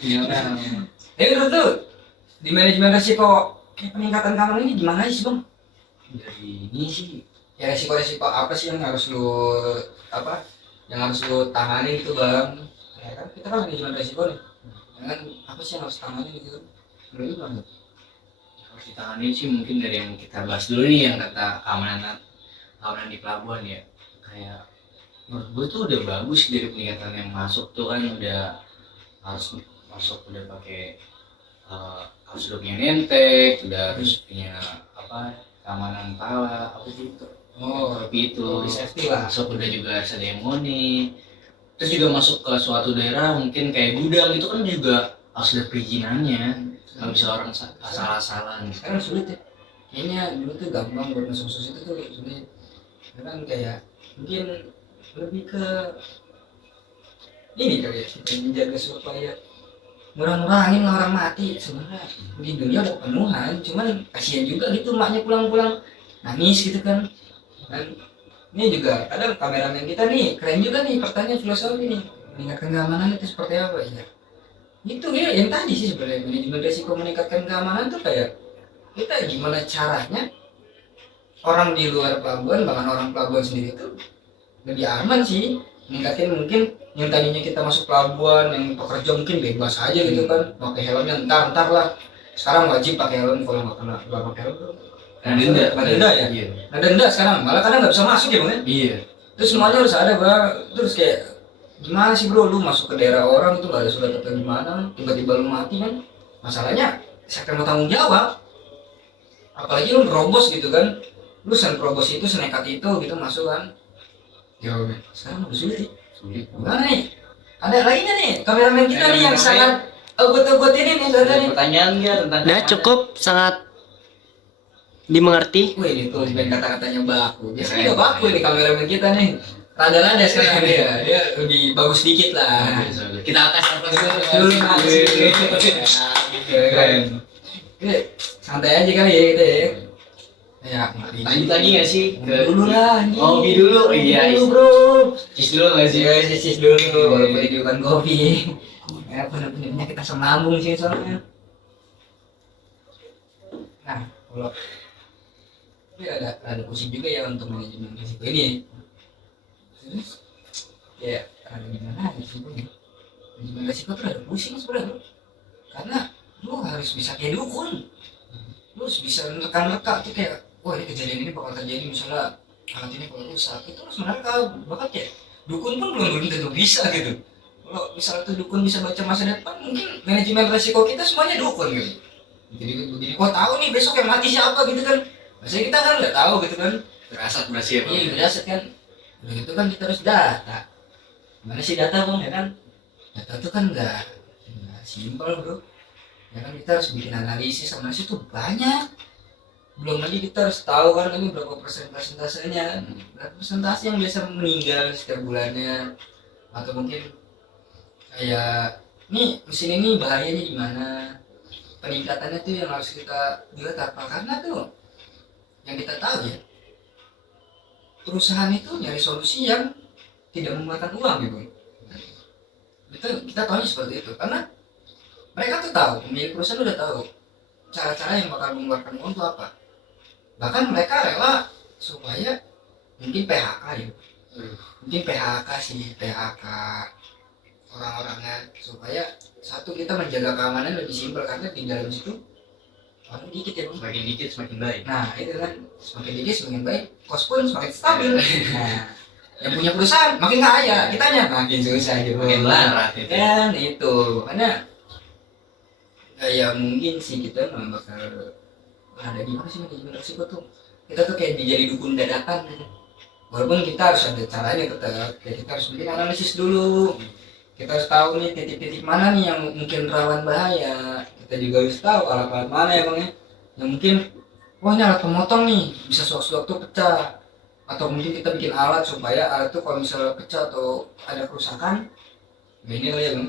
Iya kan. Tapi menurut lu di manajemen resiko peningkatan keamanan ini gimana sih bang? Dari ini sih Ya resiko-resiko apa sih yang harus lu tangani gitu bang? Ya kan kita kan manajemen resiko nih, ya kan apa sih yang harus tangani gitu? Menurut lu bang? harus ditangani sih mungkin dari yang kita bahas dulu nih, yang kata keamanan di pelabuhan ya. Kayak menurut gue tuh udah bagus dari peningkatan yang masuk tuh kan, udah harus masuk udah pakai harus udah punya nentek, udah harus punya apa keamanan pala apa sih itu, tapi itu di safety lah. masuk udah juga harus ada yang moni. Terus juga masuk ke suatu daerah mungkin kayak gudang itu kan juga harus ada perizinannya, nggak bisa orang asal-asalan. Sekarang sulit ya, kayaknya dulu tuh gampang buat masuk itu tuh sulit. Kan kayak mungkin lebih ke ini kali ya, kita menjaga supaya ngurang-ngurangin lah orang mati. Sebenarnya di dunia udah penuhan, cuman kasihan juga gitu maknya pulang-pulang nangis gitu kan. Dan ini juga kadang kameramen kita nih keren juga nih, pertanyaan filosofi nih, meningkatkan keamanan itu seperti apa ya? Itu ya yang tadi sih sebenarnya manajemen resiko meningkatkan keamanan tuh kayak kita gimana caranya orang di luar pelabuhan bahkan orang pelabuhan sendiri tuh lebih aman sih, meningkatin mungkin yang tadinya kita masuk pelabuhan yang pekerja mungkin bebas aja gitu kan, pakai helmnya entar lah, sekarang wajib pakai helm, kalau nggak pakai helm denda ya. Iya. Nah denda sekarang malah kadang nggak bisa masuk ya bang ya. Iya. Terus semuanya harus ada bang, terus kayak gimana sih bro, lu masuk ke daerah orang itu nggak ada surat atau gimana, tiba-tiba lu mati kan, masalahnya siapa yang mau tanggung jawab? Apalagi lu nerobos gitu kan, lu nerobos itu senekat itu gitu masuk kan. Jawabnya sekarang udah sulit sih. Sulit. Gimana nih? Ada lagi nggak nih kameramen kita nih yang sangat ogot-ogot ini nih saudara nih? Pertanyaan nggak tentang Udah cukup, sangat dimengerti. Wih itu dan kata-katanya baku. Biasanya nggak baku nih kameramen kita nih. Rada-rada sekarang dia lebih bagus dikit lah. kita atas Dulu keren. Santai aja kali ya kita ya. Ya, lanjut lagi nggak sih dulu lah. kopi dulu. Iya, dulu bro. cis dulu nggak sih? Iya, sis dulu. Walaupun dihidupkan kopi. Ya, bener-benernya kita senambung sih soalnya. Nah, kalau ini ada pusing juga ya untuk manajemen risiko ini. Terus, ya ada gimana risikonya? Manajemen risiko tuh ada pusing sebenarnya. Karena lu harus bisa kayak dukun. Lu harus bisa nerka-nerka tuh kayak, wah ini kejadian ini bakal terjadi, misalnya alat ini bakal rusak, itu harus menerka, bahkan kayak dukun pun belum tentu bisa gitu. Kalau misalnya tuh dukun bisa baca masa depan, mungkin manajemen resiko kita semuanya dukun gitu. Jadi begini, kok tahu nih besok yang mati siapa gitu kan? Maksudnya kita kan nggak tahu gitu kan. berasat berasih ya bang. Iya berdasar kan. Udah gitu kan kita harus data. Gimana sih data bang ya kan? Data itu kan nggak simpel bro. Ya kan kita harus bikin analisis tuh banyak. Belum lagi kita harus tahu kan ini berapa persentasenya, berapa persentase yang biasa meninggal setiap bulannya, atau mungkin kayak nih mesin ini bahayanya di mana, peningkatannya tuh yang harus kita lihat apa, karena tuh yang kita tahu ya perusahaan itu nyari solusi yang tidak memakan uang gitu. Kita tahunya seperti itu karena mereka tuh tahu, pemilik perusahaan udah tahu cara-cara yang bakal mengeluarkan uang itu apa. Bahkan mereka rela supaya mungkin PHK ya, mungkin PHK orang-orangnya, supaya satu kita menjaga keamanan lebih simpel karena di dalam situ orang dikit ya bang. Semakin dikit semakin baik. Nah itu kan semakin dikit semakin baik, kos pun semakin stabil. Nah yang punya perusahaan makin kaya, kitanya makin susah gitu. Makin larat itu. Kan itu makanya ya mungkin sih kita memang bakal ada gimana sih manajemen resiko tuh, kita tuh kayak jadi dukun dadakan gitu. Walaupun kita harus ada caranya tetap, kayak kita harus bikin analisis dulu, kita harus tahu nih titik-titik mana nih yang mungkin rawan bahaya, kita juga harus tahu alat-alat mana ya bang ya yang mungkin wah ini alat pemotong nih bisa sewaktu-waktu pecah, atau mungkin kita bikin alat supaya alat tuh kalau misalnya pecah atau ada kerusakan ya ini loh ya bang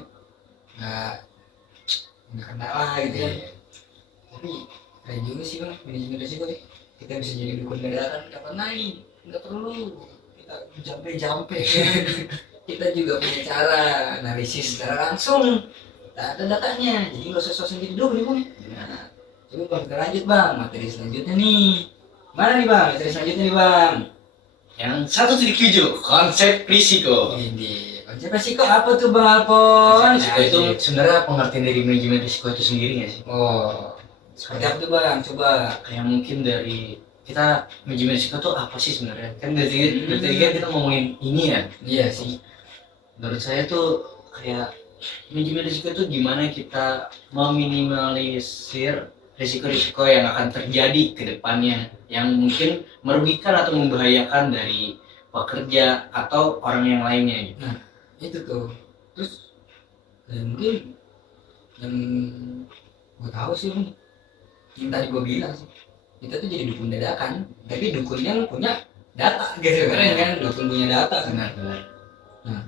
nggak kena lah gitu ya. Tapi kayak juga sih bang manajemen resiko ya, kita bisa jadi dukun dadakan kapan naik, nggak perlu kita jampe kita juga punya cara analisis secara langsung, kita ada datanya, jadi nggak usah sosok sendiri dulu nih bang. Nah coba bang kita lanjut bang materi selanjutnya nih, mana nih bang materi selanjutnya nih bang? Yang 1.7 konsep risiko. Ini konsep resiko apa tuh bang Alpon? Risiko itu sebenarnya pengertian dari manajemen risiko itu sendiri nggak sih? Oh seperti apa tuh bang? Coba. Kayak mungkin dari kita manajemen risiko tuh apa sih sebenarnya? Kan dari tadi kan kita ngomongin ini ya. Iya sih. Menurut saya tuh kayak manajemen risiko tuh gimana kita meminimalisir risiko-risiko yang akan terjadi ke depannya yang mungkin merugikan atau membahayakan dari pekerja atau orang yang lainnya gitu. Nah itu tuh terus mungkin yang gue tahu sih bang, yang tadi gue bilang sih, kita tuh jadi dukun dadakan tapi dukun yang punya data gitu kan, dukun punya data kan. Benar. Nah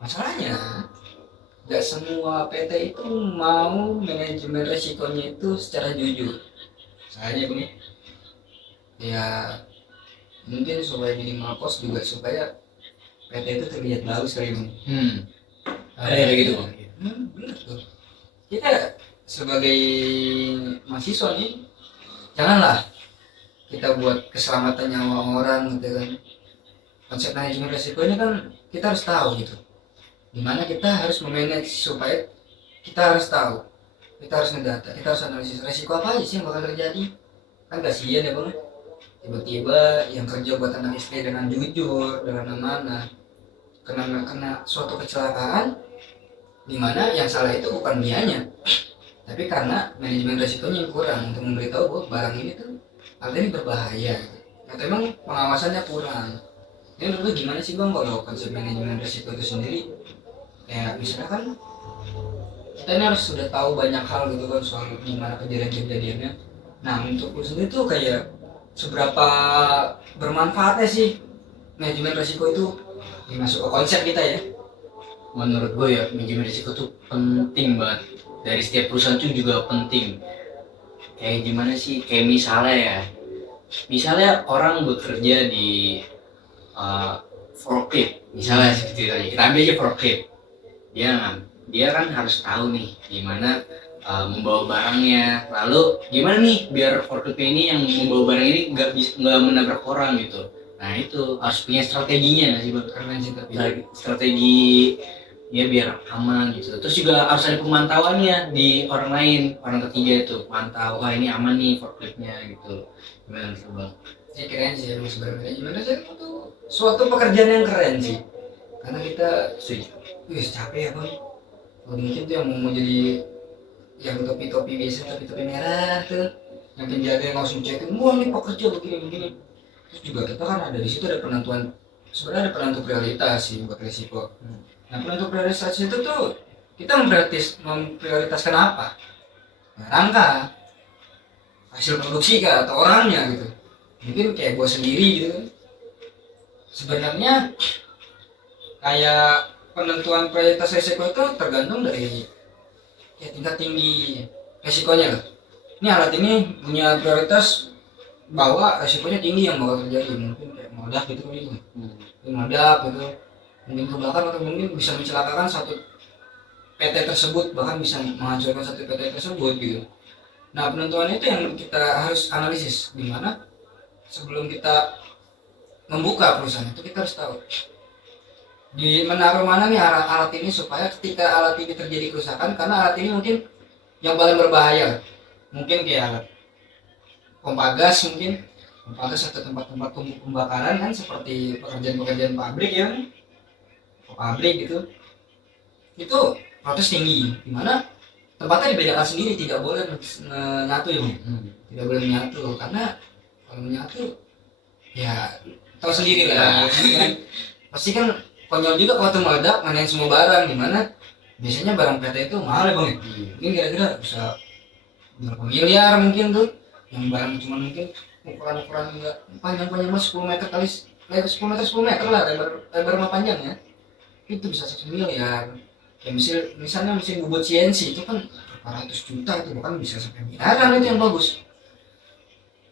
masalahnya nggak semua PT itu mau manajemen resikonya itu secara jujur. Soalnya bang ya mungkin supaya minimal cost juga supaya PT itu terlihat bagus kali bang. Ada yang kayak gitu bang. Bener tuh. Kita sebagai mahasiswa nih janganlah kita buat keselamatan nyawa orang gitu kan. Konsep manajemen resiko ini kan kita harus tahu gitu dimana kita harus memanage, supaya kita harus tahu, kita harus ngedata, kita harus analisis resiko apa aja sih yang bakal terjadi. Kan kasihan ya bang, tiba-tiba yang kerja buat anak istri dengan jujur, dengan amanah, kena suatu kecelakaan dimana yang salah itu bukan dianya tapi karena manajemen resikonya yang kurang untuk memberitahu bahwa barang ini tuh hal ini berbahaya atau emang pengawasannya kurang. Ini menurut lu gimana sih bang kalau konsep manajemen resiko itu sendiri? Kayak misalnya kan kita ini harus sudah tahu banyak hal gitu kan soal gimana kejadian-kejadiannya. Nah untuk lu sendiri tuh kayak seberapa bermanfaatnya sih manajemen resiko itu dimasuk ke konsep kita ya? Menurut gue ya manajemen risiko tuh penting banget, dari setiap perusahaan tuh juga penting. Kayak gimana sih, kayak misalnya orang bekerja di forklift misalnya seperti itu, kita ambil aja forklift, dia kan harus tahu nih gimana membawa barangnya, lalu gimana nih biar forklift ini yang membawa barang ini nggak menabrak orang gitu. Nah itu harus punya strateginya nggak sih bang? Keren sih tapi Strategi ya biar aman gitu. Terus juga harus ada pemantauannya di orang lain, orang ketiga itu pantau, wah ini aman nih forkliftnya gitu. Gimana tuh bang? ya keren sih emang sebenarnya gimana sih itu suatu pekerjaan yang keren sih karena kita capek ya bang. Kalau mungkin tuh yang mau jadi yang topi-topi biasa, topi-topi merah tuh yang penjaga yang langsung cekin, wah ini pekerja begini Terus juga kita kan ada di situ ada penentuan, sebenarnya ada penentu prioritas sih buat resiko. Nah penentu prioritas itu tuh kita memprioritaskan apa? Rangka, hasil produksi kah atau orangnya gitu. Mungkin kayak gue sendiri gitu kan. Sebenarnya kayak penentuan prioritas resiko itu tergantung dari ya tingkat tinggi resikonya lah. Ini alat ini punya prioritas bahwa resikonya tinggi yang bakal terjadi, mungkin kayak meledak gitu kan itu. Meledak gitu, mungkin kebakar atau mungkin bisa mencelakakan satu PT tersebut, bahkan bisa menghancurkan satu PT tersebut gitu. Nah penentuan itu yang kita harus analisis, dimana sebelum kita membuka perusahaan itu kita harus tahu di menaruh mana nih alat ini supaya ketika alat ini terjadi kerusakan, karena alat ini mungkin yang paling berbahaya, mungkin kayak alat pompa gas, mungkin pompa gas atau tempat-tempat pembakaran kan, seperti pekerjaan-pekerjaan pabrik ya, pabrik gitu, itu protes tinggi, dimana tempatnya dibedakan sendiri, tidak boleh menyatu ya, tidak boleh menyatu, karena kalau menyatu ya tahu sendiri lah, pasti kan konyol juga kalau tuh meledak nganain semua barang, dimana biasanya barang PT itu mahal ya bang, mungkin kira-kira bisa berapa miliar mungkin tuh, yang barang cuma mungkin ukuran enggak panjang-panjang mas 10 meter kali 10 meter lah, lebar sama panjangnya itu bisa 1 miliar. Ya misalnya mesin bubut CNC itu kan berapa ratus juta, itu bahkan bisa sampai miliaran, itu yang bagus.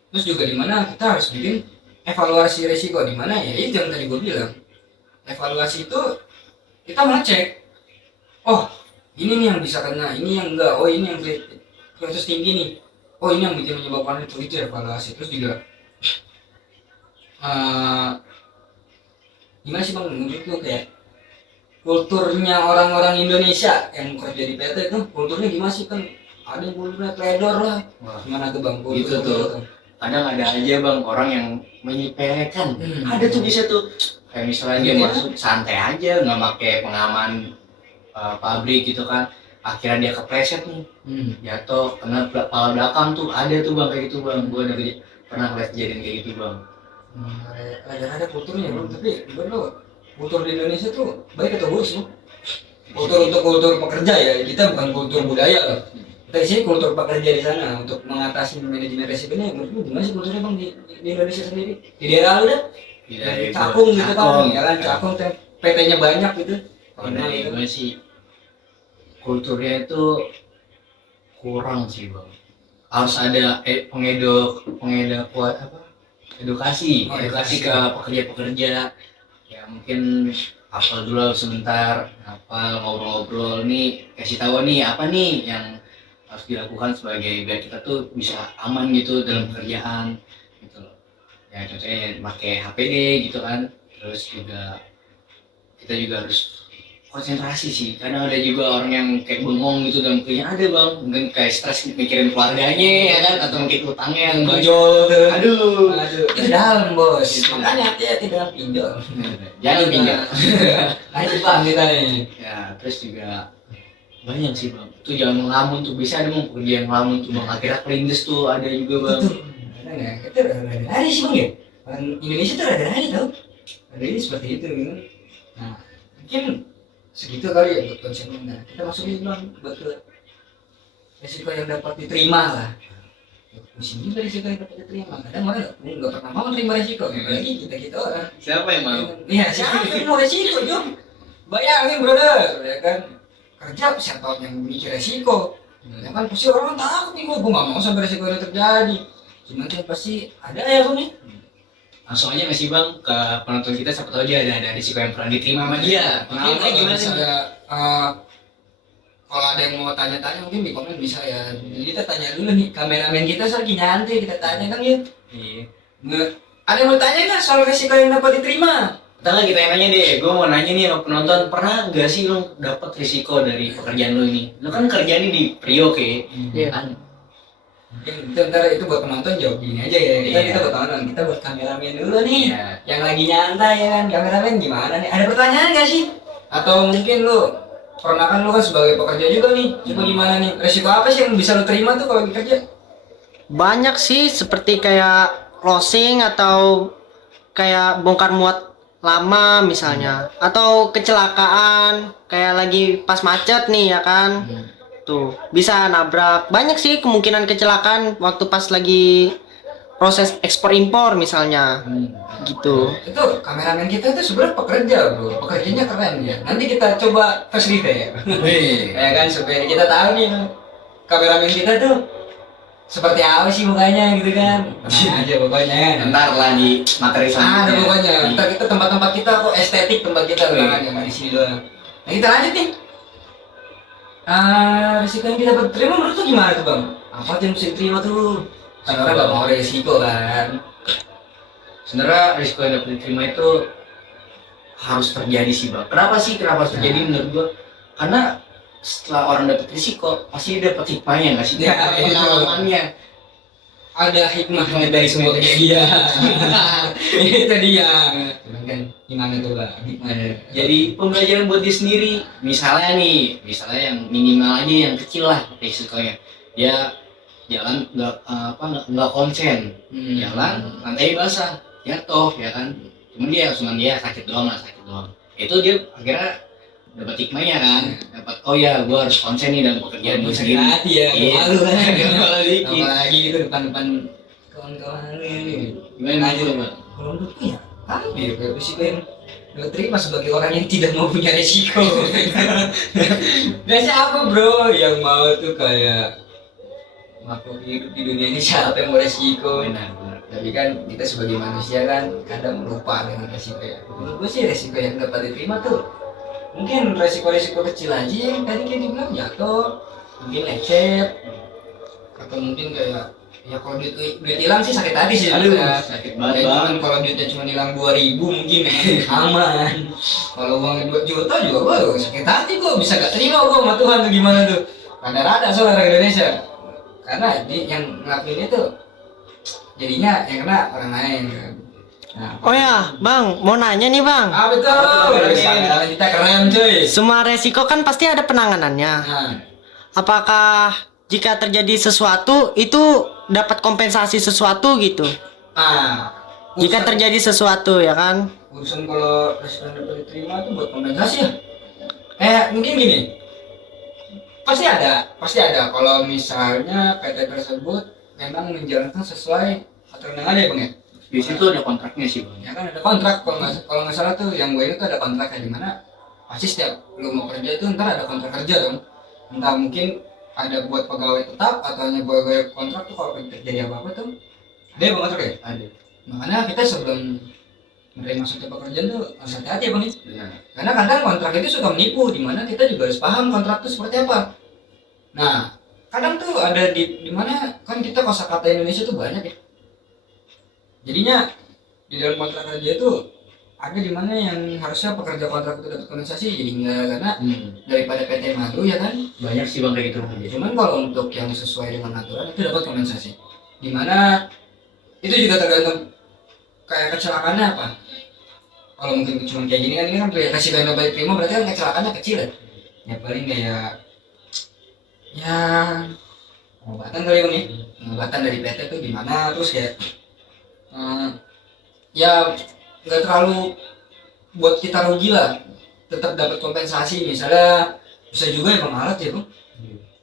Terus juga dimana kita harus bikin evaluasi resiko, dimana ya itu yang tadi gue bilang, evaluasi itu kita ngecek, oh ini nih yang bisa kena, ini yang enggak, oh ini yang kritis tinggi nih, oh ini yang bikin menyebabkan itu evaluasi. Terus juga gimana sih bang menurut lu kayak kulturnya orang-orang Indonesia yang kerja di PT itu kulturnya gimana sih? Kan ada yang kulturnya trader lah. Wah, gimana tuh bang? Itu tuh kadang ada aja bang orang yang menyepelekan, ada tuh bisa tuh kayak misalnya dia masuk santai aja nggak pakai pengaman pabrik gitu kan, akhirnya dia kepleset nih, jatuh kena kepala belakang tuh, ada tuh bang kayak gitu bang, gue dari pernah ngeliat kejadian kayak gitu bang. Ada kulturnya bang, tapi bener kultur di Indonesia tuh baik atau buruk sih? Kultur untuk kultur pekerja ya, kita bukan kultur budaya loh. Kita di sini kultur pekerja di sana untuk mengatasi manajemen resikonya. Menurutmu gimana sih kulturnya bang di Indonesia sendiri? Di daerah lu dah? Cakung gitu kan, ya kan Cakung PT-nya banyak gitu. Kalau dari gue sih kulturnya itu kurang sih bang. Harus ada edukasi ke pekerja-pekerja. Ya mungkin hafal dulu sebentar, hafal ngobrol-ngobrol nih, kasih tahu nih apa nih yang harus dilakukan sebagai biar kita tuh bisa aman gitu dalam pekerjaan gitu loh. Ya contohnya pakai HPD gitu kan, terus juga kita juga harus konsentrasi sih. Kadang ada juga orang yang kayak bengong gitu dalam kerjaan, ada bang, mungkin kayak stres mikirin keluarganya ya kan, atau mungkin utangnya yang pinjol tuh. Aduh, itu dalam bos, makanya hati-hati dalam pinjol. Jangan pinjol. Nah itu bang kita nih. Ya terus juga banyak sih bang, itu jangan ngelamun tuh, bisa ada bang pekerjaan ngelamun tuh bang, akhirnya kelindes tuh ada juga bang. Itu ada sih bang ya, orang Indonesia tuh ada tau, ada ini seperti itu gitu. Nah mungkin segitu kali ya buat konsepnya. Nah, kita masukin bang buat ke resiko yang dapat diterima lah. Pusing juga resiko yang dapat diterima. Kadang orang nggak pernah mau terima resiko, apalagi kita orang. Siapa yang mau? Iya siapa yang mau resiko Jom? Bayangin brother, ya kan kerja siapa yang mikir resiko? Ya kan pasti orang takut nih, gue nggak mau sampai resiko itu terjadi. Cuman kan pasti ada ya bang nih. Langsung aja ngasih bang ke penonton kita, siapa tahu dia ada risiko yang pernah diterima sama dia. Mungkin gimana sih? Kalau ada yang mau tanya-tanya mungkin di komen bisa ya. Jadi kita tanya dulu nih, kameramen kita lagi nyantai, kita tanya kan ya. Iya. Ada yang mau tanya nggak soal risiko yang dapat diterima? Kita kita yang nanya deh, gue mau nanya nih sama penonton, pernah nggak sih lo dapat risiko dari pekerjaan lo ini? Lo kan kerjanya di Prio Iya kan? Mungkin ntar itu buat penonton jawab gini aja ya. Kita buat penonton, kita buat kameramen dulu nih. Yang lagi nyantai ya kan, kameramen gimana nih? Ada pertanyaan nggak sih? Atau mungkin lo pernah kan lo kan sebagai pekerja juga nih, coba gimana nih? Resiko apa sih yang bisa lo terima tuh kalau kerja? Banyak sih, seperti kayak closing atau kayak bongkar muat lama misalnya, atau kecelakaan kayak lagi pas macet nih ya kan, tuh bisa nabrak. Banyak sih kemungkinan kecelakaan waktu pas lagi proses ekspor impor misalnya gitu. Itu kameramen kita itu sebenarnya pekerja bro, pekerjanya keren ya. Nanti kita coba tes review ya kan, supaya kita tahu nih kameramen kita tuh seperti apa sih mukanya gitu kan. Tenang aja pokoknya kan. Ntar lagi materi Ada selanjutnya. pokoknya. Ntar kita tempat-tempat kita kok estetik tempat kita tenang aja, nggak di sini doang. Nah kita lanjut nih. Risiko yang kita terima menurut tuh gimana tuh bang? Apa yang mesti terima tuh? Kan orang nggak mau risiko kan. Sebenarnya risiko yang dapat diterima itu harus terjadi sih bang. Kenapa harus terjadi menurut gua? Karena setelah orang dapat risiko pasti dia dapat hikmahnya nggak sih? Ya, itu. Pengalamannya. Ada hikmahnya dari semua kejadian. Itu dia. Cuman kan gimana tuh bang? Hikmahnya. Jadi pembelajaran buat dia sendiri. Misalnya yang minimal aja, yang kecil lah risikonya. Dia jalan nggak konsen, jalan lantai basah, jatuh ya kan. Cuman dia sakit doang. Itu dia akhirnya dapat hikmahnya kan, dapat oh ya gue harus konsen nih dalam pekerjaan gue sendiri. Hati ya, malu kan. Malu dikit. Apalagi gitu depan kawan-kawan ini. Gimana aja bang? Kalau menurutku ya, apa ya risiko yang lo terima sebagai orang yang tidak mau punya risiko. Biasa apa bro yang mau tuh kayak makhluk hidup di dunia ini, siapa yang mau resiko? Benar. Tapi kan kita sebagai manusia kan kadang lupa dengan resiko ya. Menurut gue sih resiko yang dapat diterima tuh mungkin resiko-resiko kecil aja yang tadi kayak dibilang jatuh, mungkin lecet, atau mungkin kayak ya kalau duit hilang sih sakit hati sih. Aduh, sebenarnya. sakit banget Ya, bang. cuman kalau duitnya cuma hilang 2.000 mungkin aman. Kalau uangnya 2 juta juga gua sakit hati, gua bisa gak terima gua sama Tuhan tuh gimana tuh. Rada-rada soal orang Indonesia. Karena yang ngelakuin itu jadinya yang kena orang lain kan. Nah, Oh ya, Bang, mau nanya nih, Bang. betul. Kamera kita keren cuy. Semua resiko kan pasti ada penanganannya. Nah, Apakah jika terjadi sesuatu itu dapat kompensasi sesuatu gitu? nah, Jika terjadi sesuatu ya kan? urusan kalau resiko yang dapat diterima itu buat kompensasi ya. Mungkin gini. Pasti ada kalau misalnya PT tersebut memang menjalankan sesuai aturan yang ada ya bang ya. Di situ ada kontraknya sih bang. Ya kan ada kontrak, kalau nggak salah tuh yang gue ini tuh ada kontraknya, di mana pasti setiap lu mau kerja itu ntar ada kontrak kerja dong. Entah mungkin ada buat pegawai tetap atau hanya pegawai kontrak tuh kalau terjadi apa-apa tuh ada ya bang kontrak ya? Ada. Makanya kita sebelum menerima suatu pekerjaan tuh harus hati-hati ya bang ya. Benar. Karena kadang kontrak itu suka menipu, di mana kita juga harus paham kontrak itu seperti apa. Nah, kadang tuh ada di mana kan kita kosakata Indonesia tuh banyak ya. Jadinya di dalam kontrak kerja itu ada di mana yang harusnya pekerja kontrak itu dapat kompensasi jadi enggak, karena daripada PT malu ya kan. Banyak sih bang kayak gitu. Cuman kalau untuk yang sesuai dengan aturan itu dapat kompensasi. Di mana itu juga tergantung kayak kecelakaannya apa. Kalau mungkin cuma kayak gini kan, ini kan kasih yang dapat diterima berarti kan kecelakaannya kecil ya. Ya paling kayak ya pengobatan kali bang ya. Pengobatan dari PT tuh gimana, terus kayak ya nggak terlalu buat kita rugi lah, tetap dapat kompensasi. Misalnya bisa juga ya bang alat ya bang,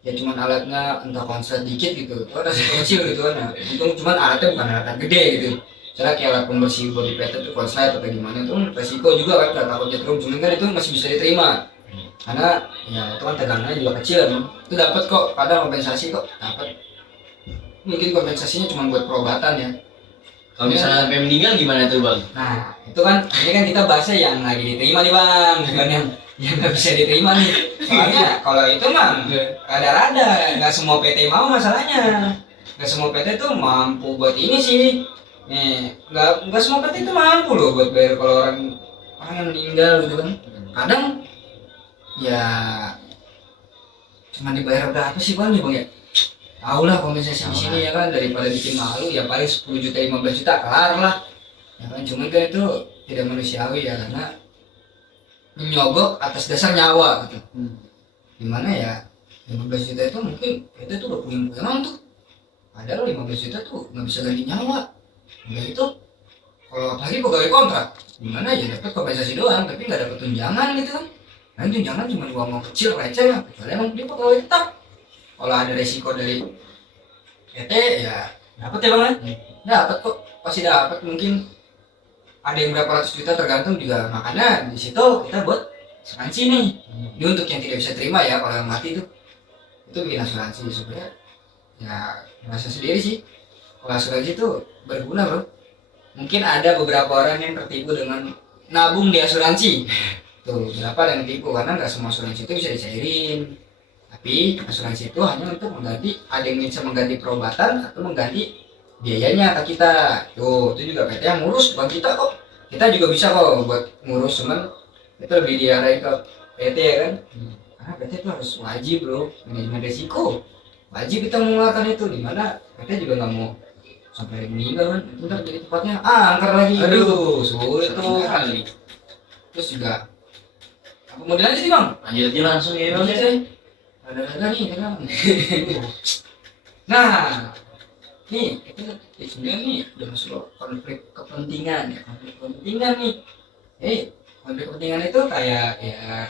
ya cuman alatnya entah konslet dikit gitu, itu ada kecil gitu kan ya. Untung cuman alatnya bukan alat gede gitu. Misalnya kayak alat pembersih body PT tuh konslet atau gimana itu resiko juga kan, nggak takut jatuh, cuman kan itu masih bisa diterima karena ya itu kan tegangannya juga kecil kan. Itu dapat kok, kadang kompensasi kok dapat. Mungkin kompensasinya cuma buat perobatan ya. Kalau misalnya sampai meninggal gimana tuh bang? Nah itu kan ini kan kita bahasnya yang lagi diterima nih bang, bukan yang nggak bisa diterima nih. Soalnya kalau itu mah rada-rada nggak semua PT mau masalahnya. Nggak semua PT tuh mampu buat ini sih. Nih nggak semua PT itu mampu loh buat bayar kalau orang yang meninggal gitu kan. Kadang ya cuma dibayar berapa sih bang ya bang ya? Tahu lah kompensasi di sini ya kan, daripada bikin malu ya paling 10 juta 15 juta kelar lah ya kan. Cuman kan itu tidak manusiawi ya, karena menyogok atas dasar nyawa gitu. Dimana ya 15 juta itu mungkin itu tuh udah punya tuh, padahal 15 juta tuh nggak bisa ganti nyawa. Udah itu Kalau apalagi pegawai kontrak, gimana ya dapat kompensasi doang, tapi nggak dapat tunjangan gitu kan. Nah tunjangan cuma uang kecil receh lah, kecuali emang dia pegawai tetap. Kalau ada resiko dari PT ya dapat ya bang ya, dapat kok, pasti dapat. Mungkin ada yang berapa ratus juta tergantung juga, makanya di situ kita buat asuransi nih. Ini untuk yang tidak bisa terima ya, kalau yang mati itu bikin asuransi supaya ya merasa sendiri sih. Kalau asuransi itu berguna bro. Mungkin ada beberapa orang yang tertipu dengan nabung di asuransi. Tuh berapa yang tipu, karena nggak semua asuransi itu bisa dicairin. Tapi asuransi itu hanya untuk mengganti, ada yang bisa mengganti perobatan atau mengganti biayanya ke kita. Tuh itu juga PT yang ngurus, bukan kita kok. Kita juga bisa kok buat ngurus, cuman itu lebih diarahin ke PT ya kan. Karena PT itu harus wajib bro, manajemen resiko. Wajib kita mengeluarkan itu, dimana PT juga nggak mau sampai meninggal kan, itu ntar jadi tempatnya angker lagi. Aduh sulit tuh. Terus juga apa mau dilanjut nih bang? Lanjut aja langsung ya bang. Ada nih kan. Nah nih kita sebenarnya nih udah masuk konflik kepentingan ya, konflik kepentingan nih. Konflik kepentingan itu kayak ya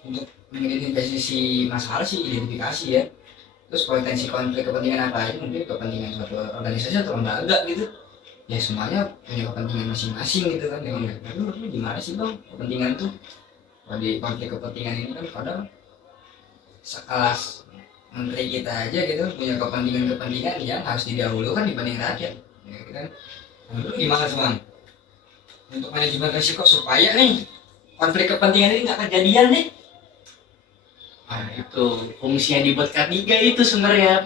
untuk mengidentifikasi masalah sih, identifikasi ya. Terus potensi konflik kepentingan apa aja, mungkin kepentingan suatu organisasi atau lembaga gitu ya, semuanya punya kepentingan masing-masing gitu kan. Yang lu gimana sih bang kepentingan tuh? Kalau di konflik kepentingan ini kan kadang sekelas menteri kita aja gitu punya kepentingan yang harus didahulukan dibanding rakyat ya kan. Lu gimana sih bang untuk manajemen risiko supaya nih konflik kepentingan ini nggak kejadian nih? Nah itu fungsinya dibuat K3 itu sebenarnya.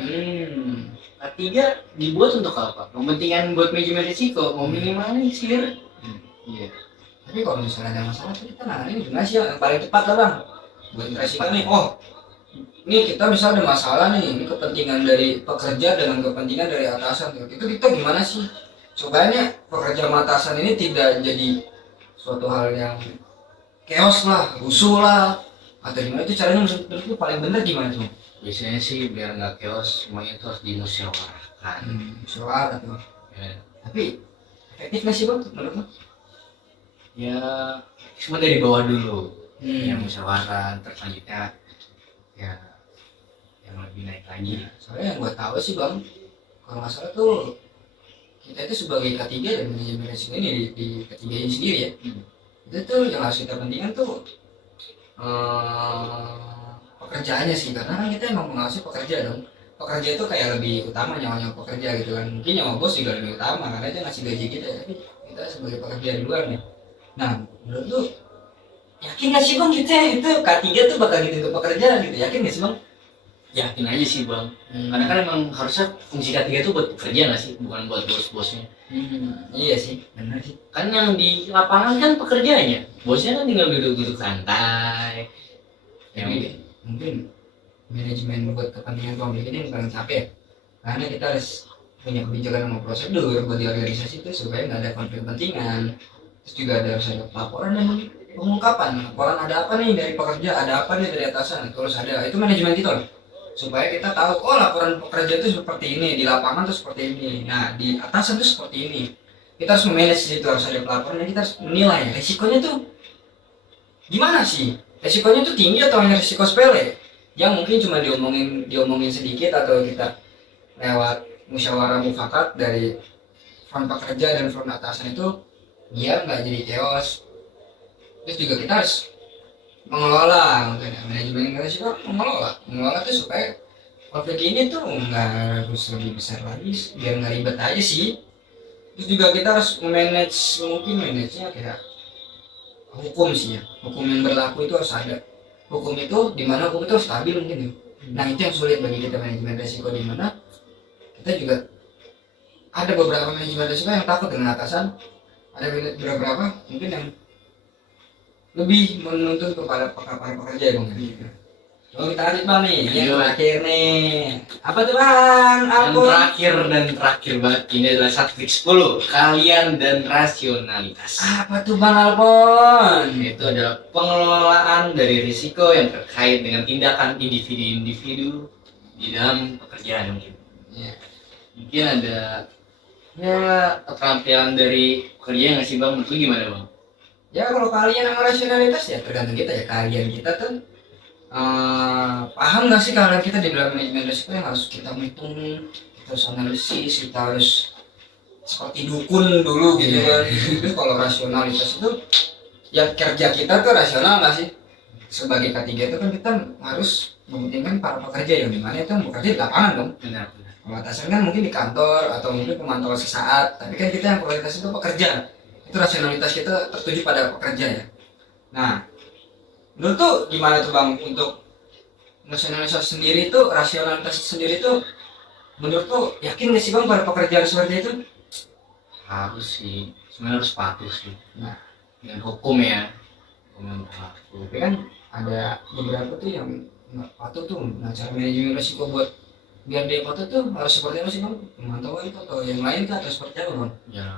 K3 dibuat untuk apa? Kepentingan buat manajemen risiko, mau minimalisir. Iya. Tapi kalau misalnya ada masalah kita nanganin gimana sih yang paling cepat lah bang buat resiko nih? Oh ini kita bisa ada masalah nih, ini kepentingan dari pekerja dengan kepentingan dari atasan, itu kita gimana sih supaya pekerja sama atasan ini tidak jadi suatu hal yang chaos lah, rusuh lah, atau gimana? Itu caranya menurut lu paling benar gimana tuh? Biasanya sih biar nggak chaos semuanya itu harus dimusyawarahkan. Musyawarah tuh. Ya. Tapi efektif nggak sih bang menurut lu? Ya semua dari bawah dulu. Ya musyawarah, terus selanjutnya ya yang lebih naik lagi. Soalnya yang gue tahu sih bang, kalau nggak salah tuh kita itu sebagai K3 dan manajemen risiko ini di K3 ini sendiri ya, itu tuh yang harus kita pentingkan tuh pekerjaannya sih, karena kan kita emang mengawasi pekerja dong. Pekerja itu kayak lebih utama nyawa pekerja gitu kan. Mungkin nyawa bos juga lebih utama karena dia ngasih gaji kita, tapi kita sebagai pekerja di luar nih. Nah menurut lu yakin gak sih bang kita itu K3 tuh bakal gitu ke pekerja gitu, yakin gak sih bang? Yakin aja sih bang. Karena kan emang harusnya fungsi K3 itu buat pekerja nggak sih, bukan buat bos-bosnya. Iya sih, benar sih. Kan yang di lapangan kan pekerjanya, bosnya kan tinggal duduk-duduk santai. Ya, mungkin manajemen buat kepentingan konflik ini yang paling capek, karena kita harus punya kebijakan sama prosedur buat di organisasi itu supaya nggak ada konflik kepentingan. Terus juga harus ada laporan dan pengungkapan, laporan ada apa nih dari pekerja, ada apa nih dari atasan, terus ada itu manajemen kita loh, supaya kita tahu oh laporan pekerja itu seperti ini, di lapangan tuh seperti ini, nah di atasan tuh seperti ini. Kita harus memanage itu, harus ada pelaporan dan kita harus menilai resikonya tuh gimana sih, resikonya tuh tinggi atau hanya resiko sepele yang mungkin cuma diomongin sedikit, atau kita lewat musyawarah mufakat dari front pekerja dan front atasan itu biar nggak jadi chaos. Terus juga kita harus mengelola, manajemen resiko mengelola tuh supaya konflik ini tuh nggak harus lebih besar lagi, biar nggak ribet aja sih. Terus juga kita harus manage, mungkin manage-nya kayak hukum sih ya, hukum yang berlaku itu harus ada. Hukum itu dimana hukum itu harus stabil mungkin ya. Nah itu yang sulit bagi kita manajemen resiko, dimana kita juga ada beberapa manajemen resiko yang takut dengan atasan, ada beberapa mungkin yang lebih menuntut kepada para pekerja ya bang. Coba kita lanjut bang nih, yang terakhir nih apa tuh bang? Yang terakhir banget ini adalah Satrik 10, kalian dan rasionalitas. Apa tuh bang Alpon? Itu adalah pengelolaan dari risiko yang terkait dengan tindakan individu-individu di dalam pekerjaan mungkin. Ya. Mungkin ada ya keterampilan dari kerja nggak sih bang? Menurut lu gimana bang? Ya kalau kalian sama rasionalitas ya tergantung kita ya. Kalian kita tuh paham nggak sih kalian kita di dalam manajemen risiko yang harus kita hitung, kita harus analisis, kita harus seperti dukun dulu gitu kan. Itu kalau rasionalitas itu ya kerja kita tuh rasional nggak sih? Sebagai ketiga itu kan kita harus mementingkan para pekerja yang dimana itu bekerja di lapangan dong. Benar. Kalau atasan kan mungkin di kantor atau mungkin pemantauan sesaat, tapi kan kita yang prioritas itu pekerja. Itu rasionalitas kita tertuju pada pekerja ya. Nah, menurut tuh gimana tuh bang untuk rasionalitas sendiri tuh, menurut tuh yakin nggak sih bang pada pekerjaan seperti itu? Harus sih, sebenarnya harus patuh sih. Nah, Dengan hukum ya, hukum yang berlaku. tapi kan ada beberapa tuh yang nggak patuh tuh. Nah, cara manajemen risiko buat biar dia patuh tuh harus seperti apa sih bang? Pemantauan itu atau yang lain tuh atau seperti apa bang? Ya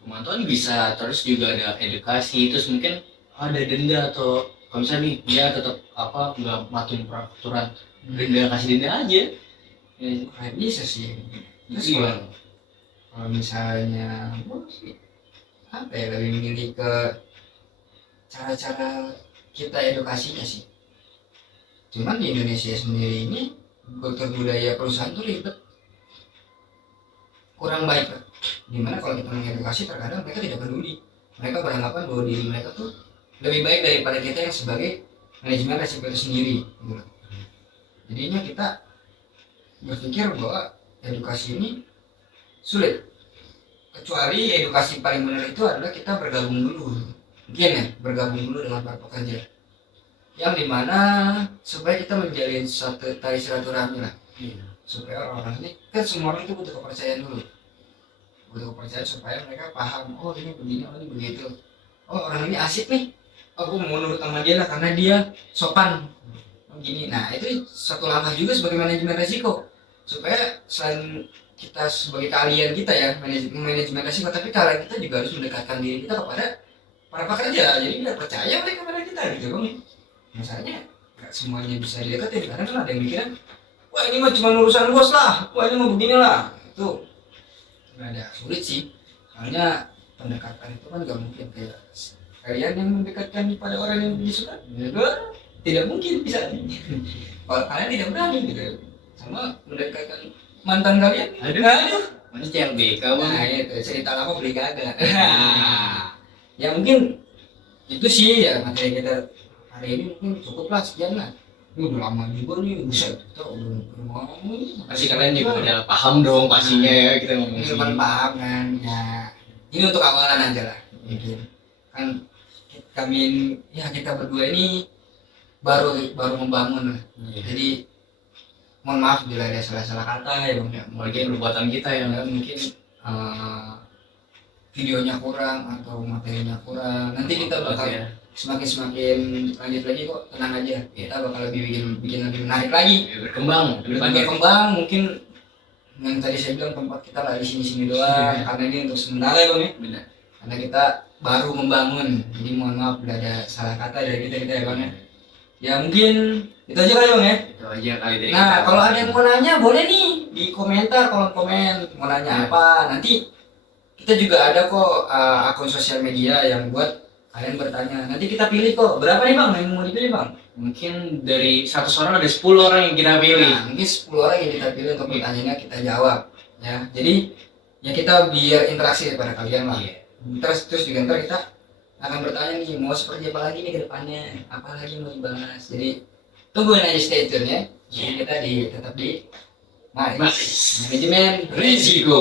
pemantauan bisa, terus juga ada edukasi, terus mungkin ada denda atau kalau misalnya nih dia tetap apa nggak patuhin peraturan, denda kasih denda aja. Ya, Kayak bisa sih. Terus itu kalau gimana? kalau misalnya gua sih apa ya lebih memilih ke cara-cara kita edukasinya sih. Cuman di Indonesia sendiri ini kultur budaya perusahaan tuh ribet, kurang baik lah. Dimana kalau kita mengedukasi terkadang mereka tidak peduli, mereka beranggapan bahwa diri mereka tuh lebih baik daripada kita yang sebagai manajemen resiko itu sendiri gitu loh. Jadinya kita berpikir bahwa edukasi ini sulit, kecuali edukasi paling benar itu adalah kita bergabung dulu, mungkin ya bergabung dulu dengan para pekerja yang dimana supaya kita menjalin satu tali silaturahmi lah, Iya. supaya orang-orang ini kan semua orang itu butuh kepercayaan dulu, butuh kepercayaan supaya mereka paham, oh ini begini, oh ini begitu, oh orang ini asik nih, oh, aku mau nurut sama dia lah karena dia sopan gini. Nah itu satu langkah juga sebagai manajemen resiko, supaya selain kita sebagai kalian kita ya manajemen resiko, tapi kalian kita juga harus mendekatkan diri kita kepada para pekerja, jadi biar percaya mereka kepada kita gitu bang. Misalnya nggak semuanya bisa dideketin karena kan ada yang mikirnya, wah ini mah cuma urusan bos lah, wah ini mau begini lah. Itu nggak ada, sulit sih, soalnya pendekatan itu kan nggak mungkin kayak kalian yang mendekatkan pada orang yang disuka, tidak mungkin bisa. Kalau kalian tidak berani gitu sama mendekatkan mantan kalian, Aduh. Manusia yang BK bang. nah itu cerita lama beli kagak. Ya mungkin itu sih ya materi kita hari ini, mungkin cukup lah sekian lah. Ini udah lama juga nih, buset kita udah ngomong. Pasti kalian juga udah paham dong pastinya ya kita ngomong Ini sini. depan paham kan ya. Ini untuk awalan aja lah mungkin. Kan kami ya kita berdua ini baru membangun lah. Iya. Jadi mohon maaf bila ada salah-salah kata ya bang. Ya, mungkin perbuatan kita yang Ya, mungkin videonya kurang atau materinya kurang. Nanti kita bakal ya. semakin lanjut lagi kok, tenang aja. Kita bakal bikin lebih menarik lagi. Ya, berkembang ke depannya. Berkembang mungkin yang tadi saya bilang tempat kita lah di sini doang karena ini untuk sementara ya bang ya. Benar. Karena kita baru membangun. Jadi mohon maaf bila ada salah kata dari kita ya bang ya. Ya mungkin itu aja kali bang ya. Itu aja kali dari Nah kita. kalau ada yang mau nanya boleh nih di komentar, kolom komen mau nanya Ya. apa. Nanti kita juga ada kok akun sosial media yang buat kalian bertanya. Nanti kita pilih kok berapa nih bang yang mau dipilih bang. Mungkin dari 100 orang ada 10 orang yang kita pilih. Nah mungkin 10 orang yang kita pilih untuk pertanyaannya kita jawab ya. Jadi ya kita biar interaksi kepada kalian lah. Iya. Terus juga ntar kita akan bertanya nih mau seperti apa lagi nih ke depannya, apa lagi mau dibahas. Jadi tungguin aja, stay tune ya. Jadi kita tetap di Mas. manajemen Risiko.